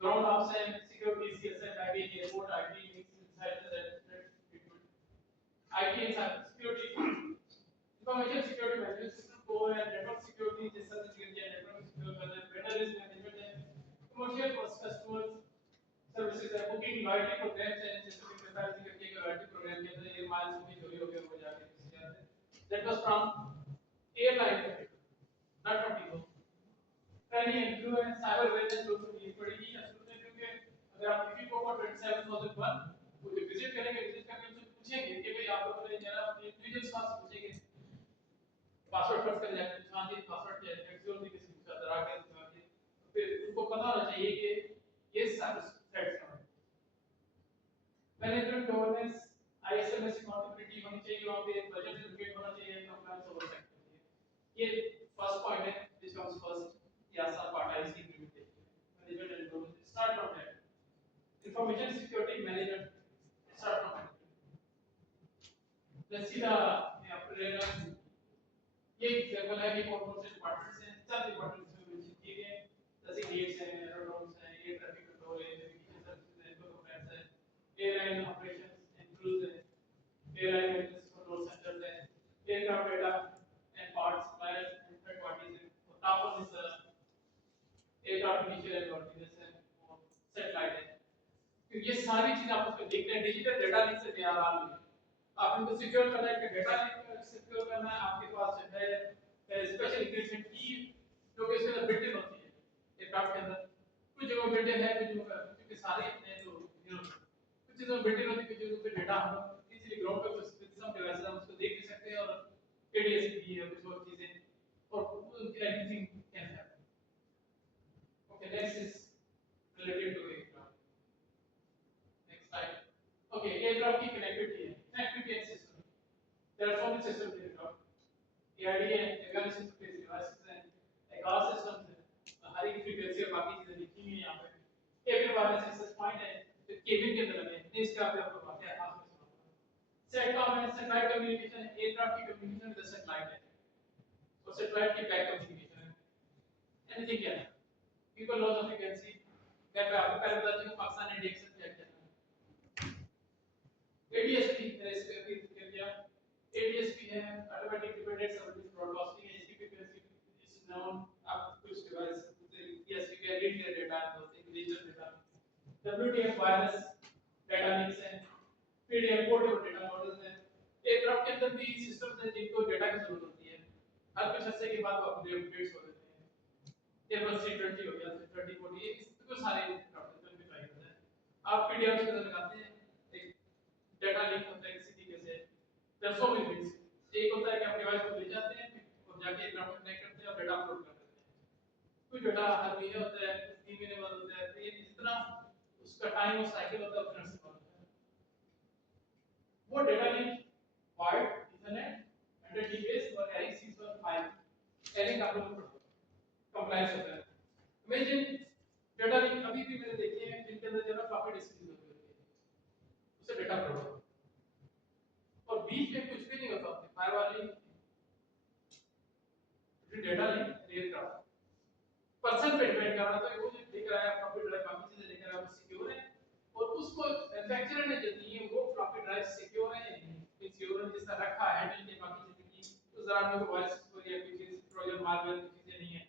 ground ops and security CSM baggage airport IT mix inside the treatment, IT and security information security management system core and network security जैसा जिक्र किया, नेटवर्क सिक्योर करना, वेंडर मैनेजमेंट है, कमर्शियल कस्टमर्स सर्विसेज है, बुकिंग लॉयल्टी प्रोग्राम्स है, जैसे कि पहले जिक्र किया गया लॉयल्टी प्रोग्राम के अंदर एयर माइल्स भी चोरी हो गए, वो जाके किसी जाते that was from airline not from people. Training influence cyber awareness लोगों को नीड पड़ेगी शुरू में, क्योंकि अगर आप किसी को 27001 वो जो विजिट करेंगे, विजिट करके उनसे पूछेंगे कि भाई आप लोगों ने जरा अपने इंडिविजुअल स्टाफ से पूछेंगे पासवर्ड फर्स्ट कर जाएंगे, हां जी पासवर्ड क्या है, एक्चुअली किसी पूछा जरा के फिर उनको पता होना चाहिए कि ये साइबर थ्रेट्स हैं। मैनेजमेंट गवर्नेंस आईएसएमएस अकाउंटेबिलिटी होनी चाहिए, वहां पे बजट एलोकेट होना चाहिए, कंप्लायंस ओवरसेट होनी चाहिए। ये फर्स्ट पॉइंट है दिस कम्स फर्स्ट, या सब पार्ट है इसकी implementation management and governance start from that information security management start from that. Let's see the ये एग्जांपल है कि कौन-कौन से डिपार्टमेंट्स हैं, चार डिपार्टमेंट्स में मेंशन किए गए हैं, जैसे गेट्स हैं, एरोड्रोम्स हैं, एयर ट्रैफिक कंट्रोल है, नेविगेशन सर्विसेज है, कंप्लायंस है, एयरलाइन ऑपरेशंस एंड क्रूज है, एयरलाइन मेंटेनेंस कंट्रोल सेंटर्स है, aircraft data and parts suppliers and third parties है, और top on this aircraft initial and organisation और सैटेलाइट है। तो ये सारी चीजें आपस में देखते हैं, डिजिटल डेटा लिंक से तैयार आ रही है, आप इनको सिक्योर करना है, डेटा सिक्योर करना है, आपके पास जो है स्पेशल इंक्रिप्शन की जो कि इसके अंदर बिल्ट इन होती है एयरक्राफ्ट के अंदर। कुछ जगह बिल्ट इन है, कुछ जगह क्योंकि सारे अपने तो कुछ चीज़ों में बिल्ट इन होती है, कुछ जगह पे डेटा हम इजीली ग्राउंड पे सम डिवाइसेस हम उसको देख भी सकते हैं, और ADS-B है कुछ और चीज़ें, और anything can happen. Okay, next is related to aircraft. Next slide. Okay, aircraft की connectivity है, connectivity and system. There are so many systems in aircraft. AID है, avionics based devices हैं, exhaust systems हैं, हर एक frequency और बाकी चीजें लिखी हुई हैं यहाँ पे। cabin wireless access point है, जो cabin के अंदर लगे हैं, नहीं इसका आपको बात है आप में सुना। Satcom है, satellite communication है, aircraft की communication with the satellite है, और satellite की back communication है। Anything क्या है? People knows the frequency. मैं आपको पहले बता दूं पाकिस्तान इंडिया से क्या क्या है। ADS-B मैंने इस पे भी कर दिया। ADS-B है ऑटोमेटिक डिपेंडेंट सर्विस ब्रॉडकास्टिंग है, इसकी फ्रीक्वेंसी इज नाउन आप कुछ device yes you can read their data and those individual data. WDM wireless data links है, PDM पोर्टेबल डाटा मॉडल्स है। एयरक्राफ्ट के अंदर भी सिस्टम्स हैं जिनको डाटा की जरूरत होती है, हर कुछ अर्से के बाद वो अपडेट्स हो जाते हैं। Airbus A320 हो गया, 3040 ये इसको सारे एयरक्राफ्ट के अंदर ट्राई करते हैं। आप PDM के अंदर लगाते हैं, एक डाटा लिंक होता है किसी तरीके से, दसों में भी एक होता है कि आप डिवाइस को ले जाते हैं और जाके एयरक्राफ्ट में कनेक्ट करते हैं और डाटा अपलोड कर देते हैं। कुछ डाटा हर महीने होता है, कुछ 3 महीने बाद होता है, तो ये जितना उसका टाइम और साइकिल होता है उतना से होता है। वो डाटा लिंक वायर्ड इथरनेट 100 Gbps और ARIX 615 ARIX आप लोगों को कंप्लायंस होता है। इमेजिन डाटा लिंक अभी भी मैंने देखे हैं जिनके अंदर जो ना फ्लॉपी डिस्क यूज होती है, उससे डाटा अपलोड होता है और बीच में कुछ भी नहीं होता, फायरवॉल नहीं होती, डाटा लिंक एयरक्राफ्ट पर्सन पे डिपेंड कर रहा था, वो जो लेकर आया फ्लॉपी ड्राइव बाकी चीजें लेकर आया वो सिक्योर है, और उसको मैन्युफैक्चरर ने जो दी है वो फ्लॉपी ड्राइव सिक्योर है या नहीं, सिक्योर है जिसका रखा है हैंडल के बाकी चीजें की, तो जरा मेरे को वायरस को या कोई चीज ट्रोजन मालवेयर की चीजें नहीं है,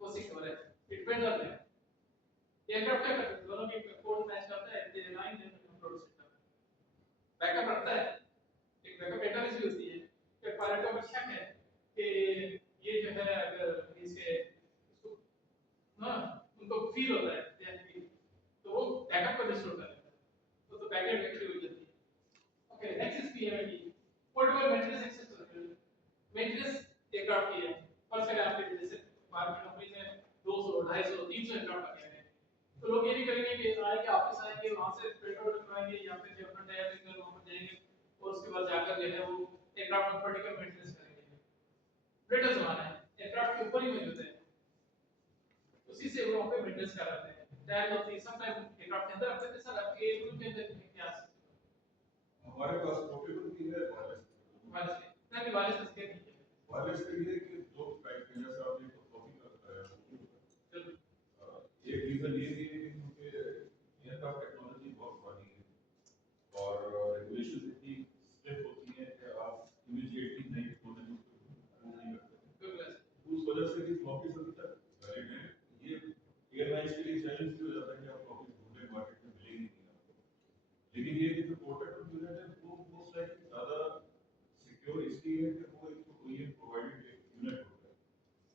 वो सिक्योर है। It depends on that aircraft क्या करता है, दोनों की कोड मैच करता है, they align then control system backup रखता है, एक बैकअप डेटाबेस भी होती है कि पायलट को शक है कि ये जो है अगर इसके हाँ उनको फील होता है तो वो बैकअप को रिस्टोर कर लेता है, तो बैकएंड एक्टिव हो जाती है। Okay, next is PMD portable maintenance access maintenance aircraft की है, फर्स्ट अगर आपके जैसे बाहर की कंपनी में 200 250 300 एयरक्राफ्ट लगे हैं, तो लोग ये नहीं करेंगे कि आएंगे ऑफिस आएंगे वहां से पेट्रोल डलवाएंगे या फिर जो अपना टायर लेकर वहां पर जाएंगे और उसके बाद जाकर जो है वो एयरक्राफ्ट का पर्टिकुलर मेंटेनेंस करेंगे। ब्रिटिश जमाना है, एयरक्राफ्ट के ऊपर ही मौजूद है, उसी से वो पे मेंटेनेंस कराते हैं। टायर होती है समटाइम एयरक्राफ्ट के अंदर रखते हैं, सर आपके रूम के अंदर क्या हमारे पास पोर्टेबल भी है, वायरलेस नहीं वायरलेस इसके नहीं है, वायरलेस के लिए कि दो टाइप के जैसे आपने तो कॉपी का बताया, चलो एक रीजन ये भी है कि क्योंकि एयरक्राफ्ट टेक्नोलॉजी बहुत पुरानी है और रेगुलेशन इतनी स्ट्रिक्ट होती है कि आप इमीडिएटली नई टेक्नोलॉजी को अप्रूव नहीं करते, उस वजह से भी फ्लॉपीज अभी तक वैलिड है। ये एयरलाइंस के लिए चैलेंज भी हो जाता है कि आप फ्लॉपीज ढूंढे मार्केट में मिलेगी नहीं आपको, लेकिन ये जो पोर्टेबल यूनिट है वो मोस्ट लाइकली ज़्यादा सिक्योर इसलिए है कि वो एक OEM प्रोवाइडेड यूनिट होता है,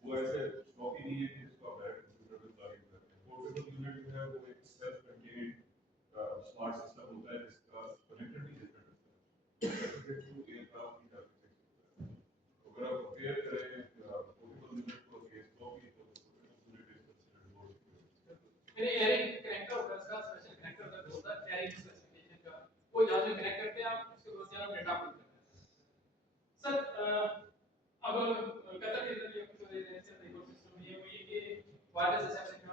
वो ऐसे फ्लॉपी नहीं है कि जिसको आप डायरेक्ट कंप्यूटर पे प्लग इन करते हैं। पोर्टेबल यूनिट जो है वो एक सेल्फ कंटेन्ड स्मार्ट सिस्टम होता है जिसका कनेक्टेड भी डिफरेंट होता है, कनेक्टेड टू एयरक्राफ्ट की आर्किटेक्चर होता है। तो अगर आप कंपेयर करें पोर्टेबल यूनिट को अगेंस्ट फ्लॉपी तो portable unit is considered more secure. मैंने एयरिंग कनेक्टर होता है, इसका स्पेशल कनेक्टर होता है, होता है एयरिंग स्पेसिफिकेशन का, वो जहां से कनेक्ट करते हैं आप उसके बाद जरा डेटा अपलोड करते हैं। सर अब कतर के अंदर ये कुछ रेजिडेंशियल इकोसिस्टम ये वो ये कि वायरलेस एक्सेप्शन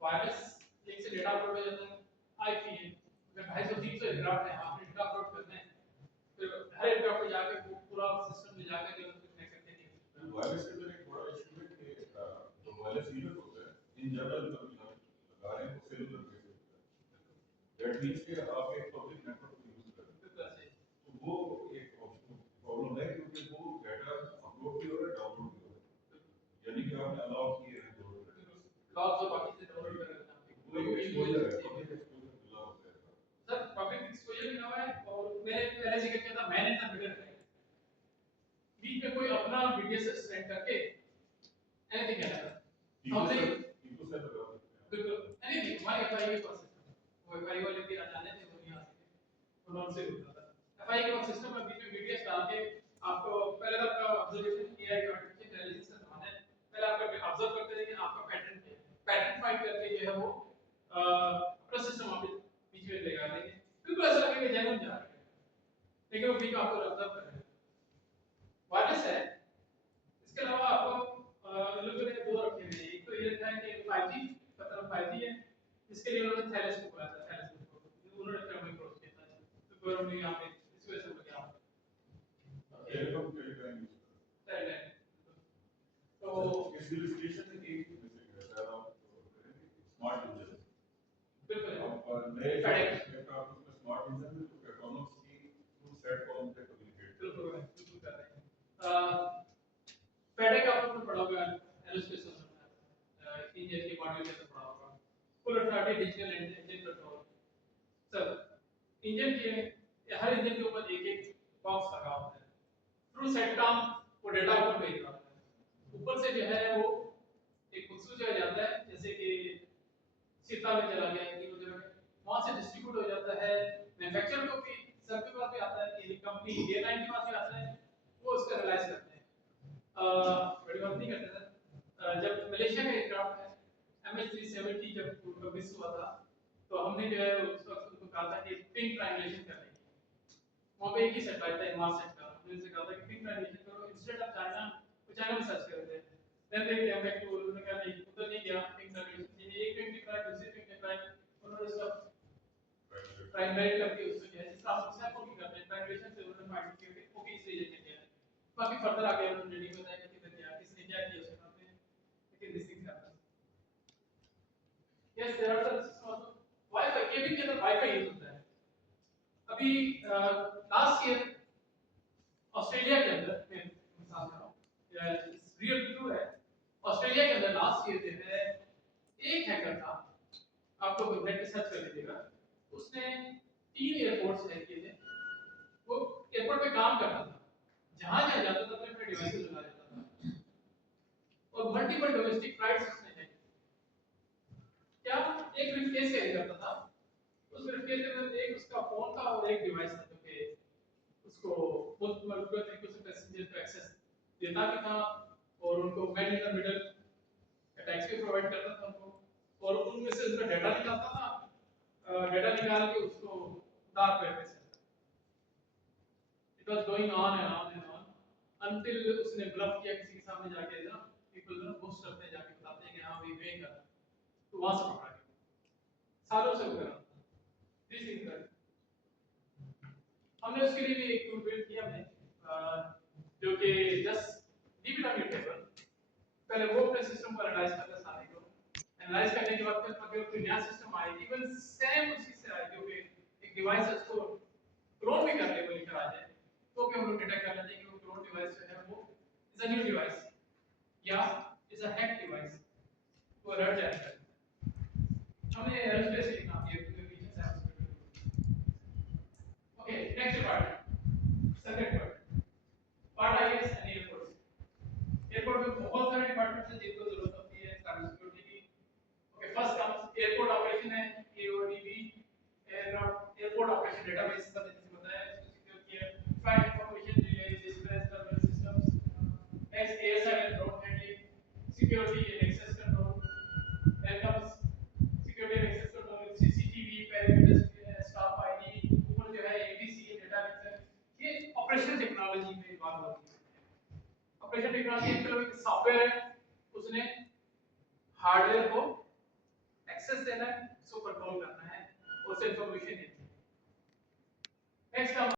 वायरलेस लिंक से डेटा अपलोड हो जाता है। आईपी अगर 250 300 एयरक्राफ्ट है आपने डेटा अपलोड करना है, फिर हर एयरक्राफ्ट पे जाके वो पूरा सिस्टम में जाकर के उसको कनेक्ट करके नहीं वायरलेस के अंदर एक बड़ा इशू है कि जो वायरलेस यूनिट होता है इन जनरल लगा रहे हैं वो सेलुलर बेस होता है, दैट मींस कि आप एक पब्लिक नेटवर्क को यूज कर रहे हैं, तो वो एक प्रॉब्लम है क्योंकि वो डाटा अपलोड भी हो रहा है डाउनलोड भी हो रहा है, यानी कि आपने अलाउ किए हैं दोनों लॉग्स और बाकी से डाउनलोड कर रहे हैं, वो एक एक्सपोजर है, पब्लिक एक्सपोजर मिला होता है। सर पब्लिक एक्सपोजर भी हुआ है और मैंने पहले से वीडीएस सेंड करके एनीथिंग कैन हैपन इको हमने सेट लगा सकते हैं। बिल्कुल एनीथिंग हमारे एफआई के पास सिस्टम वो एफआई वाले भी जाने थे वो नहीं आ सके उन्होंने से होता था एफआई के पास सिस्टम है बीच में वीडीएस डाल के आपको पहले तो आपका ऑब्जर्वेशन किया है आर्टिफिशियल इंटेलिजेंस का जमाना है पहले आपका ऑब्जर्व करते रहे कि आपका पैटर्न क्या है पैटर्न फाइंड करके जो है वो अपना सिस्टम आप बीच में लगा देंगे बिल्कुल ऐसा लगेगा जेन्युइन जा रहा है लेकिन वो बीच में आपको ऑब्जर्व कर रहे हैं वायरलेस है इसके अलावा आपको लोगों ने दो रखे हुए हैं एक तो ये था कि 5G मतलब 5G है इसके लिए उन्होंने थैलेस को बोला था थैलेस को उन्होंने टर्मिनल क्रॉस किया था तो फिर हमने यहाँ पे इस वजह से क्या टेलीकॉम टेलीकॉम यूज करते है तो हैं। इस रजिस्ट्रेशन में एक चीज मिसिंग है सर आप स्मार्ट इंजन बिल्कुल आप नए FedEx। एयरक्राफ्ट में स्मार्ट इंजन में तो ऑटोनॉमस की थ्रू सेट कॉम से कम्युनिकेट बिल्कुल कर रहे हैं फेडेक आपने पढ़ा होगा एरोस्पेस इंजन के मॉड्यूल में पढ़ा होगा full automatic digital engine control sir engine के हर इंजन के ऊपर एक एक बॉक्स लगा होता है थ्रू सेटकॉम वो डेटा ऊपर भेज रहा होता है ऊपर से जो है वो एक कुछ जो जाता है जैसे कि सीता में चला गया कि वगैरह में वहां से डिस्ट्रीब्यूट हो जाता है मैन्युफैक्चरर को भी सबके पास भी आता है कि कंपनी एयरलाइन के पास भी आता है वो उसका एनालाइज करते हैं बड़ी बात नहीं करते सर जब मलेशिया का एयरक्राफ्ट है MH370 जब उनका मिस हुआ था तो हमने जो है उस वक्त उनको कहा था कि पिंग ट्रायंगुलेशन करने की वहाँ पे एक ही सैटेलाइट था इनमार सेट का हमने उनसे कहा था कि पिंग ट्रायंगुलेशन करो इंस्टेड ऑफ चाइना वो चाइना में सर्च कर रहे थे then they came back to उन्होंने कहा नहीं उधर नहीं गया पिंग ट्रायंगुलेशन ये एक पिंग ट्राय दूसरी पिंग ट्राय उन्होंने सब ट्रायंगुलेट करके उसको जो है जिस तरह से को भी करते हैं ट्रायंगुलेशन से उन्होंने फाइंड किया कि ओके इस रीजन में क्या है बाकी फर्दर आगे उन्होंने रेडी बताया कि किधर क्या किसने क्या किया उसके साथ में लेकिन this things happen yes there are some wifi cabin के अंदर वाईफाई यूज होता है अभी लास्ट ईयर ऑस्ट्रेलिया के अंदर मैं मिसाल दे रहा हूँ रियल ट्रू है ऑस्ट्रेलिया के अंदर लास्ट ईयर जो है एक हैकर था आपको नेट पे सर्च कर लीजिएगा उसने 3 एयरपोर्ट्स हैक किए थे वो एयरपोर्ट पे काम करता था जहां जहां जाता था अपने डिवाइसेस लगा देता था और मल्टीपल डोमेस्टिक फ्लाइट्स उसने हैक क्या एक ब्रीफकेस कैरी करता था उस ब्रीफकेस के अंदर एक उसका फोन था और एक डिवाइस था जो कि उसको मल्टीपल तरीकों से पैसेंजर को एक्सेस देता भी था और उनको man in the middle attacks भी प्रोवाइड करता था उनको और उनमें से उनका डाटा निकालता था डाटा निकाल के उसको डार्क वेब पे sell it was going on and on and on until उसने ब्लफ किया किसी के सामने जाके ना पीपल ना पोस्ट करते हैं जाके बताते हैं कि हां वी वे कर तो वहां से पकड़ा गया सालों से हो गया दिस इज हमने उसके लिए भी एक टूल बिल्ड किया हमने जो कि just leave it on your table पहले वो अपने सिस्टम को एनालाइज करता है सारे को एनालाइज करने के बाद फिर अगर कोई नया सिस्टम आए इवन सेम उसी से आए जो कि एक डिवाइस है उसको क्लोन भी कर ले वो लेकर आ जाए तो भी हम लोग डिटेक्ट कर लेते हैं कि वो क्लोन डिवाइस जो है वो इज अ न्यू डिवाइस या इज अ हैक डिवाइस वो अलर्ट जाएगा हमने एरोस्पेस के काम किया क्योंकि पीछे से okay next part second part IAS and airport airport में बहुत सारे डिपार्टमेंट्स हैं जिनको जरूरत होती है साइबर सिक्योरिटी की okay first comes airport operation है एओडीबी एयरपोर्ट ऑपरेशन डेटाबेस का जैसे बताया इसको सिक्योर किया flight information relay displays terminal systems next ASI and drone handling security and access control then comes security and access control CCTV parameters staff ID ऊपर जो है एबीसी डेटा लिंक ये operation technology में involve होती है operation technology एक सॉफ्टवेयर है उसने हार्डवेयर को एक्सेस देना है उसको कंट्रोल करना है उससे इंफॉर्मेशन लेनी है नेक्स्ट